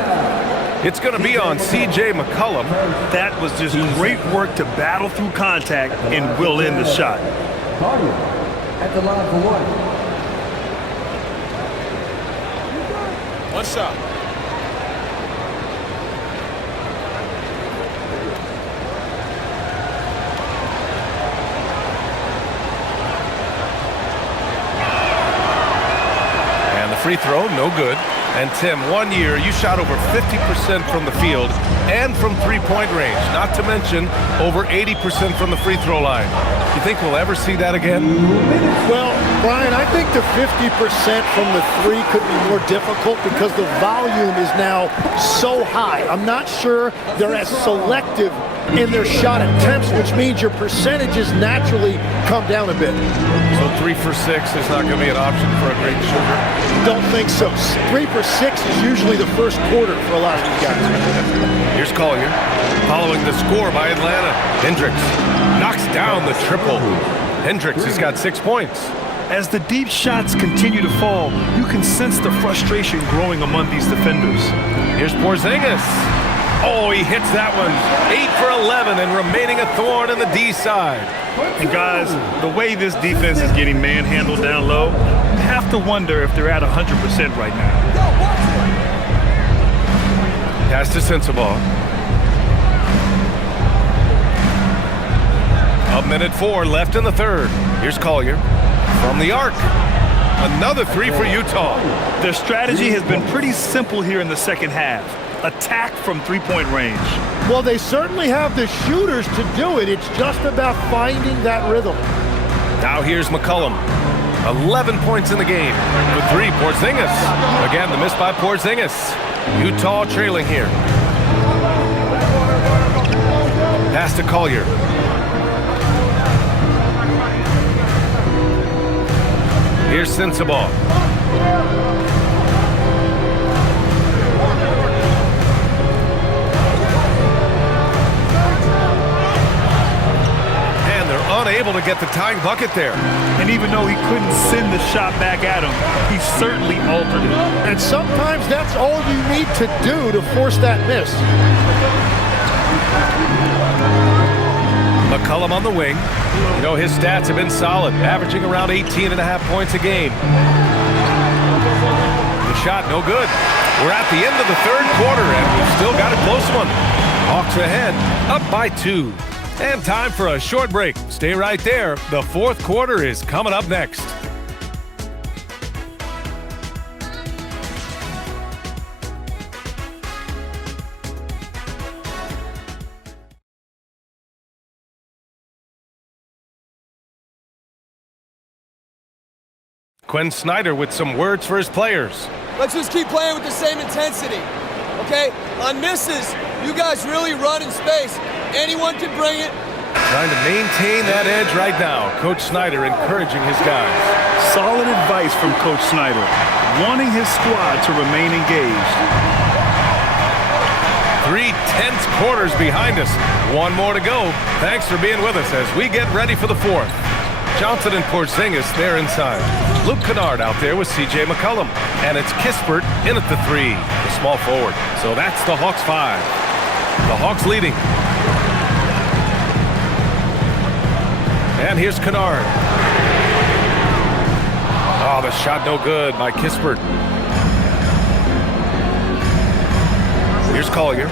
It's going to be on C.J. McCollum. That was just great work to battle through contact and will end the shot. At the line for 1. What's up? And the free throw, no good. And Tim, 1 year, you shot over 50% from the field and from three-point range, not to mention over 80% from the free throw line. You think we'll ever see that again? Well, Brian, I think the 50% from the three could be more difficult because the volume is now so high. I'm not sure they're as selective in their shot attempts, which means your percentages naturally come down a bit. So 3 for 6 is not going to be an option for a great shooter? Don't think so. 3 for 6 is usually the first quarter for a lot of these guys. Here's Collier, following the score by Atlanta. Hendricks knocks down the triple. Hendricks has got 6 points. As the deep shots continue to fall, you can sense the frustration growing among these defenders. Here's Porzingis. Oh, he hits that one. 8 for 11 and remaining a thorn in the D side. And guys, the way this defense is getting manhandled down low, you have to wonder if they're at 100% right now. Pass to Sensabaugh. 1:04 left in the third. Here's Collier from the arc. Another 3 for Utah. Their strategy has been pretty simple here in the second half. Attack from three-point range. Well, they certainly have the shooters to do it. It's just about finding that rhythm. Now here's McCollum. 11 points in the game. For 3, Porzingis. Again, the miss by Porzingis. Utah trailing here. Pass to Collier. Here's Sensabaugh. And they're unable to get the tying bucket there. And even though he couldn't send the shot back at him, he certainly altered it. And sometimes that's all you need to do to force that miss. McCollum on the wing. You know, his stats have been solid, averaging around 18.5 points a game. The shot, no good. We're at the end of the third quarter, and we've still got a close one. Hawks ahead, up by 2. And time for a short break. Stay right there. The fourth quarter is coming up next. Quinn Snyder with some words for his players. Let's just keep playing with the same intensity, okay? On misses, you guys really run in space. Anyone can bring it. Trying to maintain that edge right now. Coach Snyder encouraging his guys. Solid advice from Coach Snyder, wanting his squad to remain engaged. 3 tense quarters behind us. One more to go. Thanks for being with us as we get ready for the fourth. Johnson and Porzingis there inside. Luke Kennard out there with C.J. McCollum. And it's Kispert in at the 3, the small forward. So that's the Hawks 5. The Hawks leading. And here's Kennard. Oh, the shot no good by Kispert. Here's Collier.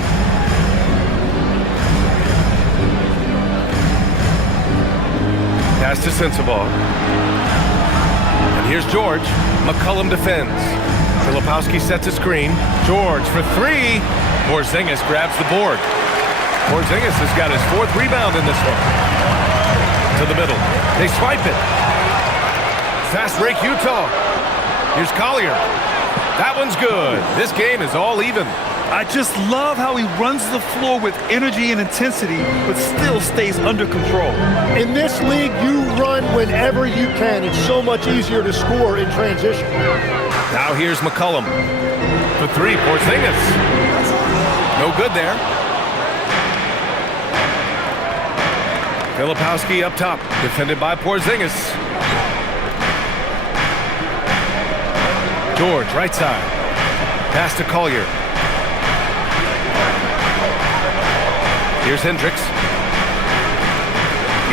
Pass to Sensabaugh. And here's George. McCollum defends. Filipowski sets a screen. George for 3. Porzingis grabs the board. Porzingis has got his 4th rebound in this one. To the middle. They swipe it. Fast break Utah. Here's Collier. That one's good. This game is all even. I just love how he runs the floor with energy and intensity, but still stays under control. In this league, you run whenever you can. It's so much easier to score in transition. Now here's McCollum. For 3, Porzingis. No good there. Filipowski up top, defended by Porzingis. George, right side. Pass to Collier. Here's Hendricks.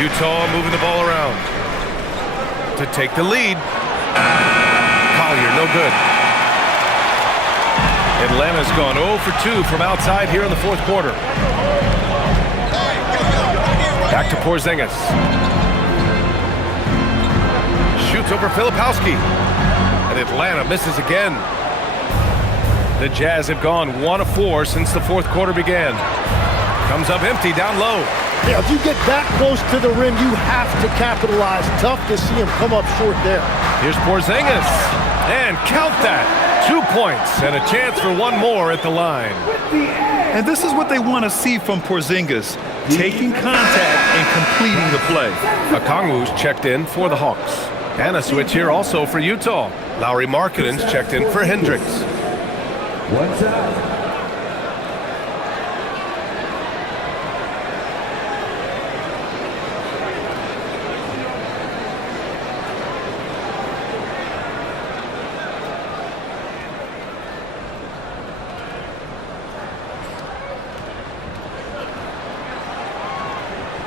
Utah moving the ball around to take the lead. Collier, no good. Atlanta's gone 0 for 2 from outside here in the fourth quarter. Back to Porzingis. Shoots over Filipowski. And Atlanta misses again. The Jazz have gone 1 of 4 since the fourth quarter began. Comes up empty down low. Yeah, if you get that close to the rim, you have to capitalize. Tough to see him come up short there. Here's Porzingis. And count that. 2 points and a chance for one more at the line. And this is what they want to see from Porzingis, taking contact and completing the play. Okongwu's checked in for the Hawks. And a switch here also for Utah. Lauri Markkanen's checked in for Hendricks. One's out.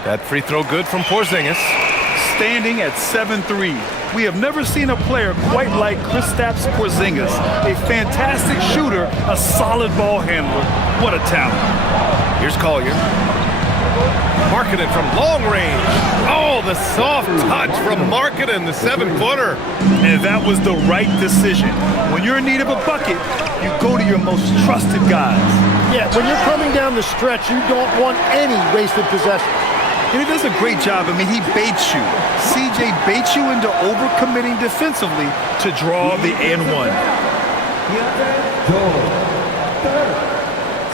That free throw good from Porzingis. Standing at 7'3". We have never seen a player quite like Kristaps Porzingis. A fantastic shooter, a solid ball handler. What a talent. Here's Collier. Markkanen from long range. Oh, the soft touch from Markkanen, the 7-footer. And that was the right decision. When you're in need of a bucket, you go to your most trusted guys. Yeah, when you're coming down the stretch, you don't want any wasted possession. And he does a great job. I mean, he baits you. CJ baits you into overcommitting defensively to draw the N1. Third.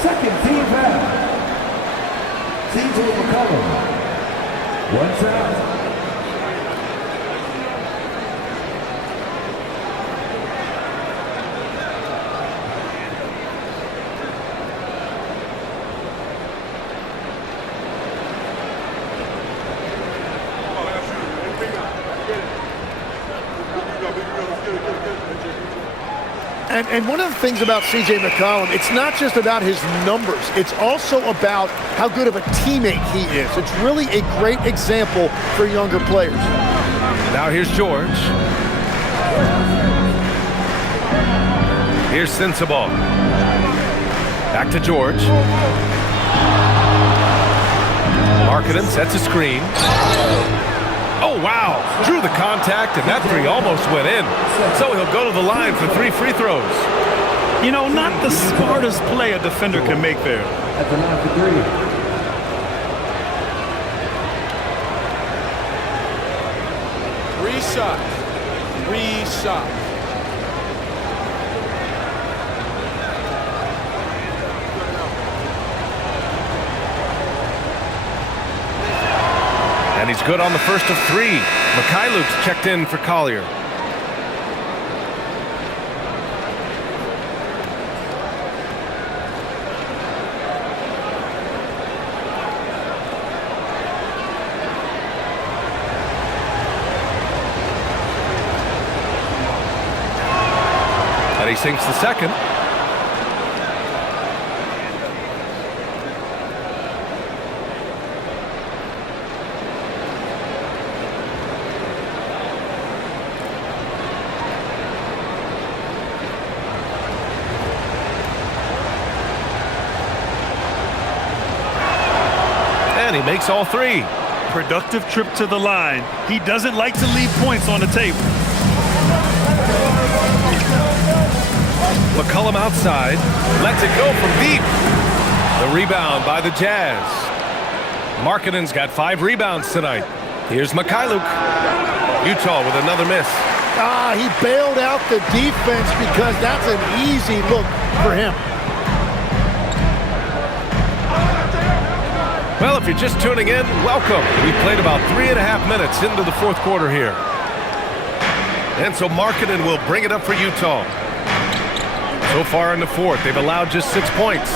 Second team foul. CJ McCollum. One's out. And one of the things about C.J. McCollum, it's not just about his numbers. It's also about how good of a teammate he is. It's really a great example for younger players. Now here's George. Here's Sensabaugh. Back to George. Markkanen sets a screen. Oh, wow. Drew the contact, and that three almost went in. So he'll go to the line for 3 free throws. You know, not the smartest play a defender can make there. At the line for 3. 3 shots. 3 shots. And he's good on the first of 3. Mikhailuk's checked in for Collier. And he sinks the second. And he makes all 3. Productive trip to the line. He doesn't like to leave points on the table. McCollum outside, lets it go from deep. The rebound by the Jazz. Markkanen's got 5 rebounds tonight. Here's Mikhailuk. Utah with another miss. He bailed out the defense because that's an easy look for him. Well, if you're just tuning in, welcome. We've played about 3.5 minutes into the fourth quarter here. And so Markkanen will bring it up for Utah. So far in the fourth, they've allowed just 6 points.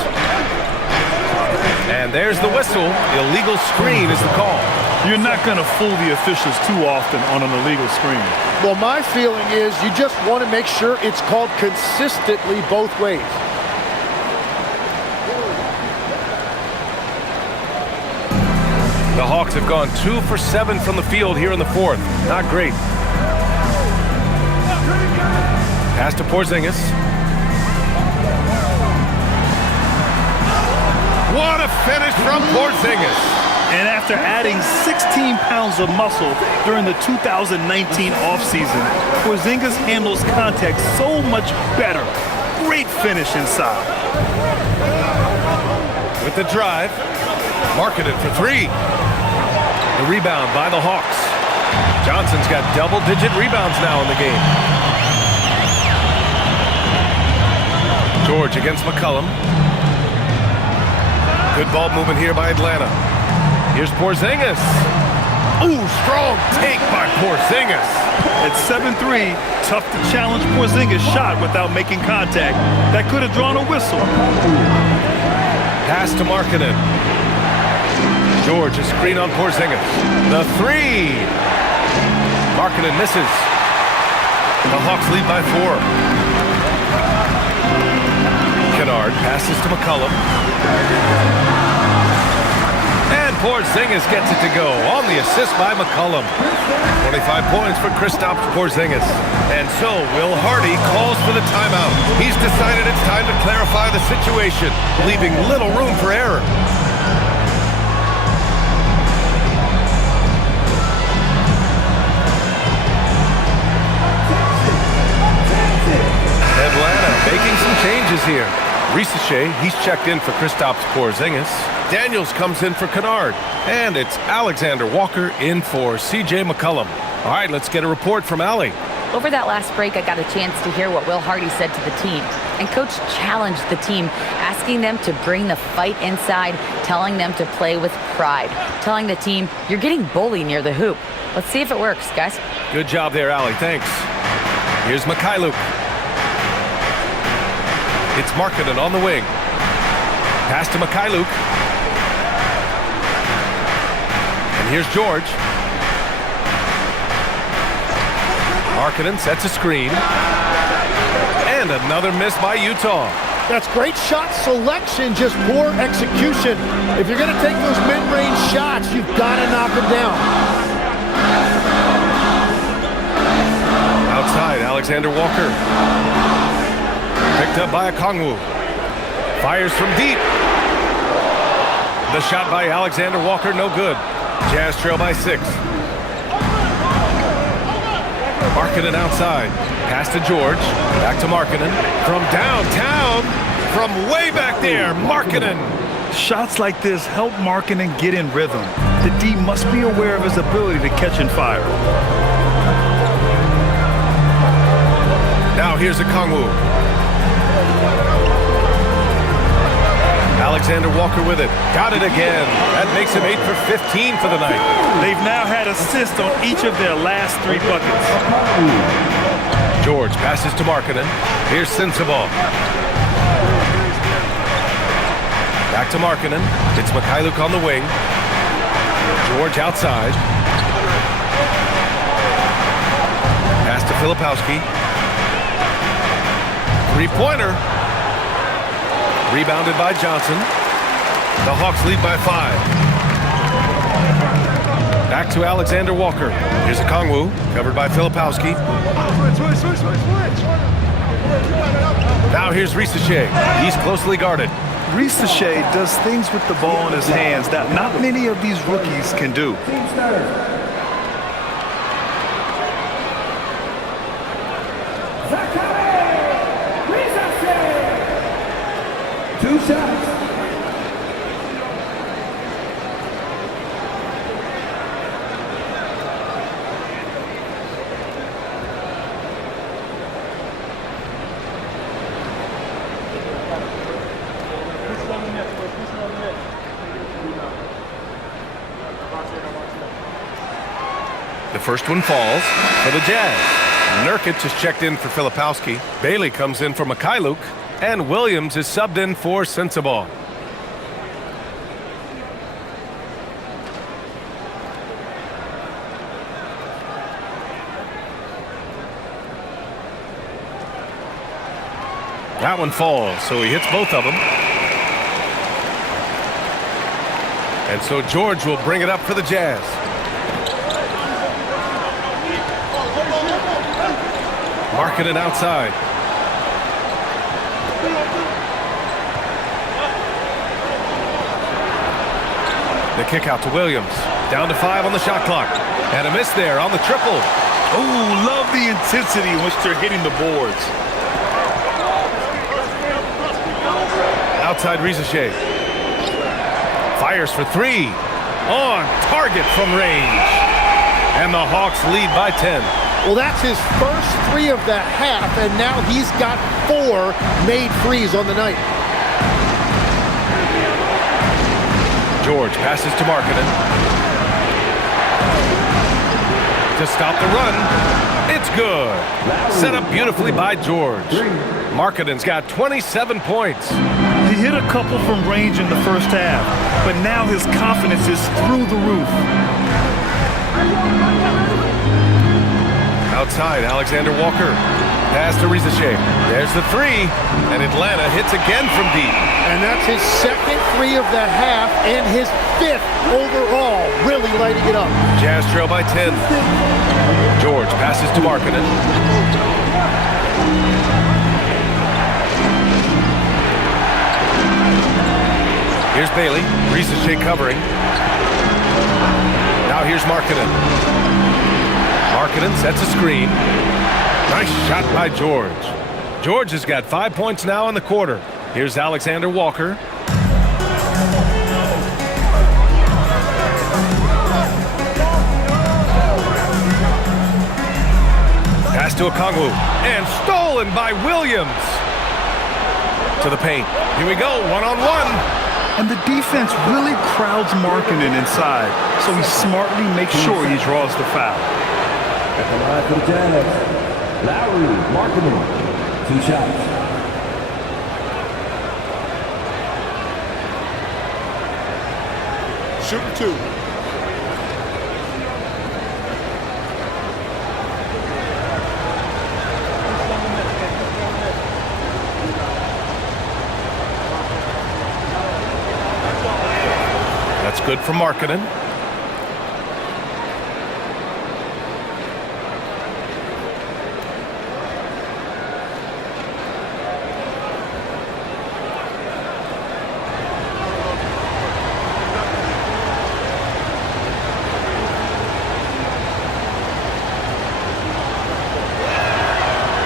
And there's the whistle. Illegal screen is the call. You're not going to fool the officials too often on an illegal screen. Well, my feeling is you just want to make sure it's called consistently both ways. The Hawks have gone 2 for 7 from the field here in the fourth. Not great. Pass to Porzingis. What a finish from Porzingis. And after adding 16 pounds of muscle during the 2019 offseason, Porzingis handles contact so much better. Great finish inside. With the drive. Marketed for three. The rebound by the Hawks. Johnson's got double-digit rebounds now in the game. George against McCollum. Good ball movement here by Atlanta. Here's Porzingis. Ooh, strong take by Porzingis. At 7'3", tough to challenge Porzingis' shot without making contact. That could have drawn a whistle. Pass to Markkanen. George, a screen on Porzingis. The three. Markkanen misses. The Hawks lead by 4. Kennard passes to McCollum. And Porzingis gets it to go on the assist by McCollum. 25 points for Kristaps Porzingis. And so Will Hardy calls for the timeout. He's decided it's time to clarify the situation, leaving little room for error. Atlanta making some changes here. Risache, he's checked in for Kristaps Porzingis. Daniels comes in for Kennard. And it's Alexander Walker in for C.J. McCollum. All right, let's get a report from Allie. Over that last break, I got a chance to hear what Will Hardy said to the team. And Coach challenged the team, asking them to bring the fight inside, telling them to play with pride, telling the team, you're getting bullied near the hoop. Let's see if it works, guys. Good job there, Allie. Thanks. Here's Mikhailuk. It's Markkanen on the wing. Pass to Mikhailuk. And here's George. Markkanen sets a screen. And another miss by Utah. That's great shot selection, just poor execution. If you're going to take those mid-range shots, you've got to knock them down. Outside, Alexander Walker. Picked up by Okongwu. Fires from deep. The shot by Alexander Walker, no good. Jazz trail by 6. Markkanen outside. Pass to George. Back to Markkanen. From downtown. From way back there, Markkanen. Shots like this help Markkanen get in rhythm. The D must be aware of his ability to catch and fire. Now here's Okongwu. Alexander Walker with it. Got it again. That makes him 8 for 15 for the night. They've now had assists on each of their last 3 buckets. George passes to Markkanen. Here's Sensabaugh. Back to Markkanen. It's Mikhailuk on the wing. George outside. Pass to Filipowski. Three-pointer. Rebounded by Johnson. The Hawks lead by 5. Back to Alexander Walker. Here's Okongwu, covered by Filipowski. Now here's Risache. He's closely guarded. Risache does things with the ball in his hands that not many of these rookies can do. The first one falls for the Jazz. Nurkic is checked in for Filipowski. Bailey comes in for Mikhailuk. And Williams is subbed in for Sensabaugh. That one falls, so he hits both of them. And so George will bring it up for the Jazz. Markkanen outside. The kick out to Williams. Down to 5 on the shot clock. And a miss there on the triple. Oh, love the intensity in which they're hitting the boards. Outside Risache. Fires for three. On target from range. And the Hawks lead by 10. Well, that's his first three of the half, and now he's got 4 made threes on the night. George passes to Markkanen. To stop the run. It's good. Set up beautifully by George. Markkanen's got 27 points. He hit a couple from range in the first half, but now his confidence is through the roof. Outside, Alexander Walker. Pass to Rizachet. There's the three, and Atlanta hits again from deep. And that's his second three of the half and his 5th overall, really lighting it up. Jazz trail by 10. George passes to Markkanen. Here's Bailey. Rizachet covering. Now here's Markkanen. Markkanen sets a screen. Nice shot by George. George has got 5 points now in the quarter. Here's Alexander Walker. Pass to Okongwu. And stolen by Williams. To the paint. Here we go, one-on-one. And the defense really crowds Markkanen inside, so he smartly makes sure he draws the foul. At the line for the Jazz, Lowry, Markkanen, 2 shots. Shooting 2. That's good for Markkanen.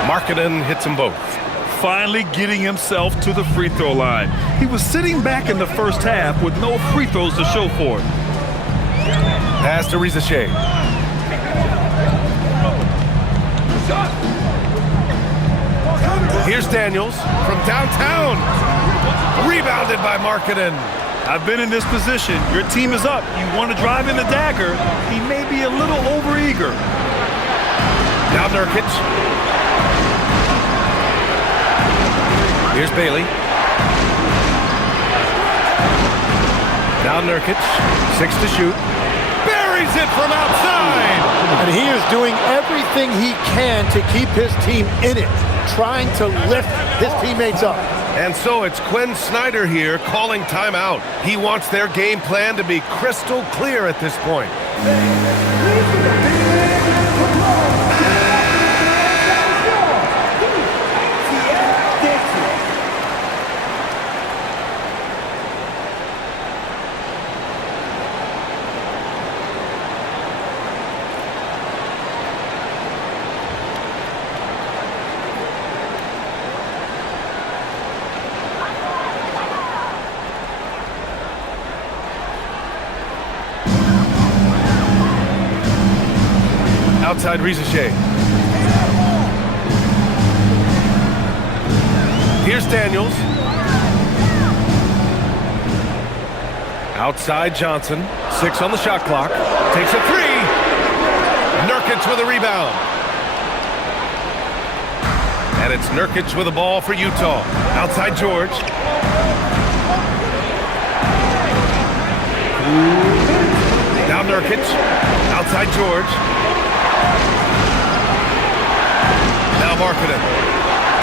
Markkanen hits them both. Finally getting himself to the free throw line. He was sitting back in the first half with no free throws to show for it. Pass to Rizachet. Here's Daniels from downtown. Rebounded by Markkanen. I've been in this position. Your team is up. You want to drive in the dagger. He may be a little overeager. Now Nurkic. Here's Bailey. Now Nurkic. 6 to shoot. Buries it from outside. And he is doing everything he can to keep his team in it, trying to lift his teammates up. And so it's Quinn Snyder here calling timeout. He wants their game plan to be crystal clear at this point. Outside Rizachet. Here's Daniels. Outside Johnson. 6 on the shot clock. Takes a 3. Nurkic with a rebound. And it's Nurkic with the ball for Utah. Outside George. Now Nurkic. Outside George. Now Markkanen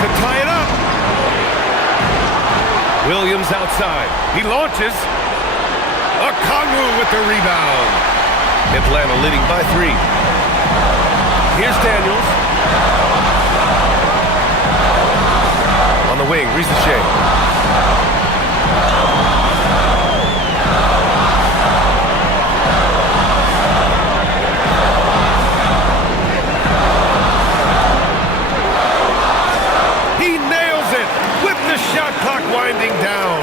to tie it up. Williams outside. He launches. Okongwu with the rebound. Atlanta leading by 3. Here's Daniels. On the wing, Rizachet. Shot clock winding down.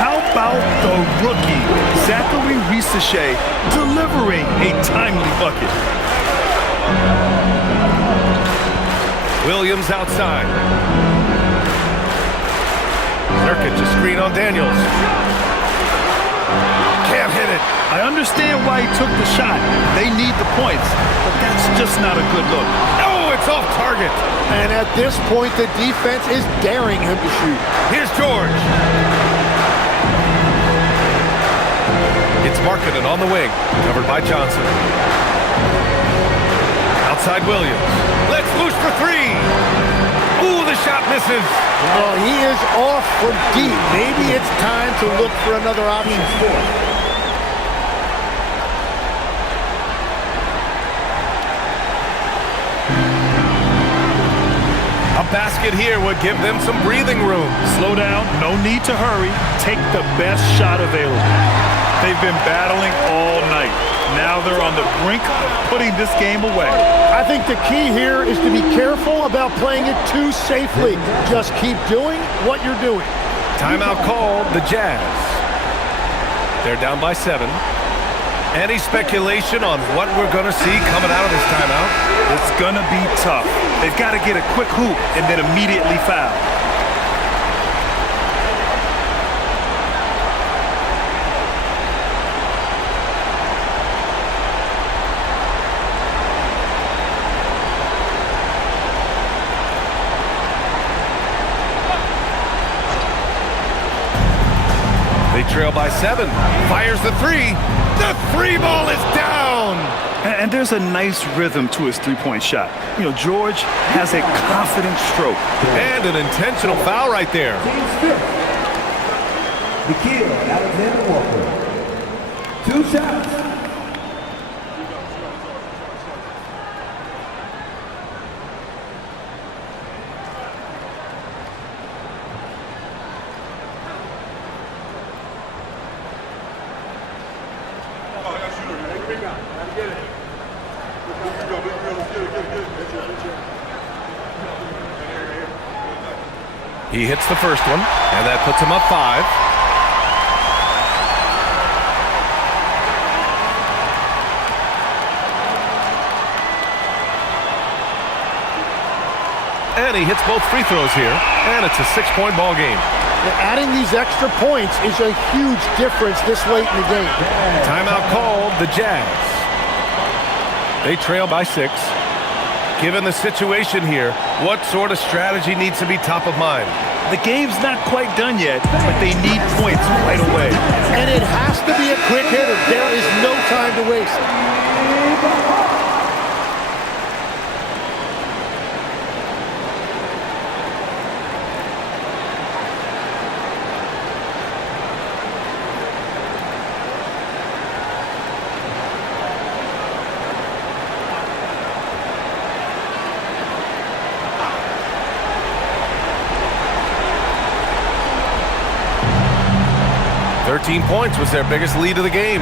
How about the rookie Zachary Risachet delivering a timely bucket. Williams outside. Nurkic a screen on Daniels. Can't hit it. I understand why he took the shot. They need the points, but that's just not a good look. Oh, it's off target. And at this point, the defense is daring him to shoot. Here's George. It's Markkanen on the wing, covered by Johnson. Outside Williams. Let's loose for three. Ooh, the shot misses. Well, he is off from deep. Maybe it's time to look for another option. A basket here would give them some breathing room. Slow down, no need to hurry. Take the best shot available. They've been battling all night. Now they're on the brink of putting this game away. I think the key here is to be careful about playing it too safely. Just keep doing what you're doing. Timeout called, the Jazz. They're down by 7. Any speculation on what we're going to see coming out of this timeout? It's going to be tough. They've got to get a quick hoop and then immediately foul. They trail by 7. Fires the three. The three ball is down. And there's a nice rhythm to his three-point shot. You know, George has a confident stroke. And an intentional foul right there. Team's fifth. Nikhil Alexander-Walker. 2 shots. He hits the first one, and that puts him up 5. And he hits both free throws here, and it's a 6-point ball game. Adding these extra points is a huge difference this late in the game. Timeout called, the Jazz. They trail by 6. Given the situation here, what sort of strategy needs to be top of mind? The game's not quite done yet, but they need points right away. And it has to be a quick hitter. There is no time to waste. Points was their biggest lead of the game.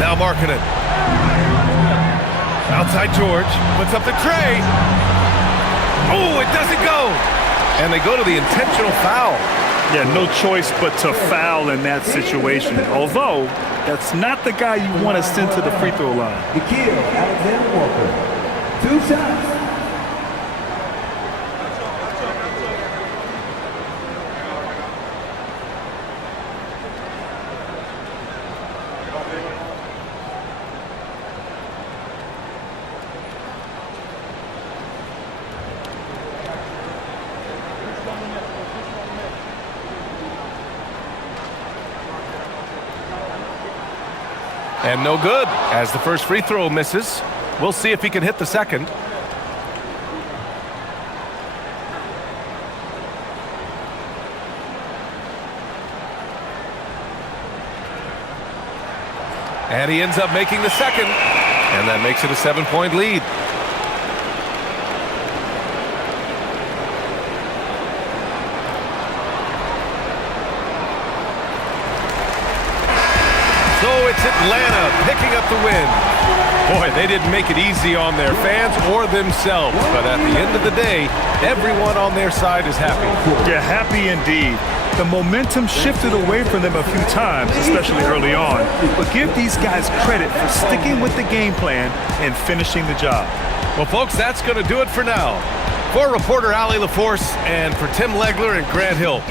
Now Markkanen. Outside George. Puts up the tray. Oh, it doesn't go. And they go to the intentional foul. Yeah, no choice but to foul in that situation. Although, that's not the guy you want to send to the free throw line. Nikhil Alexander-Walker. 2 shots. And no good, as the first free throw misses. We'll see if he can hit the second. And he ends up making the second, and that makes it a 7-point lead. It's Atlanta picking up the win. Boy, they didn't make it easy on their fans or themselves, but at the end of the day, everyone on their side is happy. Yeah, happy indeed. The momentum shifted away from them a few times, especially early on. But give these guys credit for sticking with the game plan and finishing the job. Well, folks, that's going to do it for now. For reporter Allie LaForce and for Tim Legler and Grant Hill,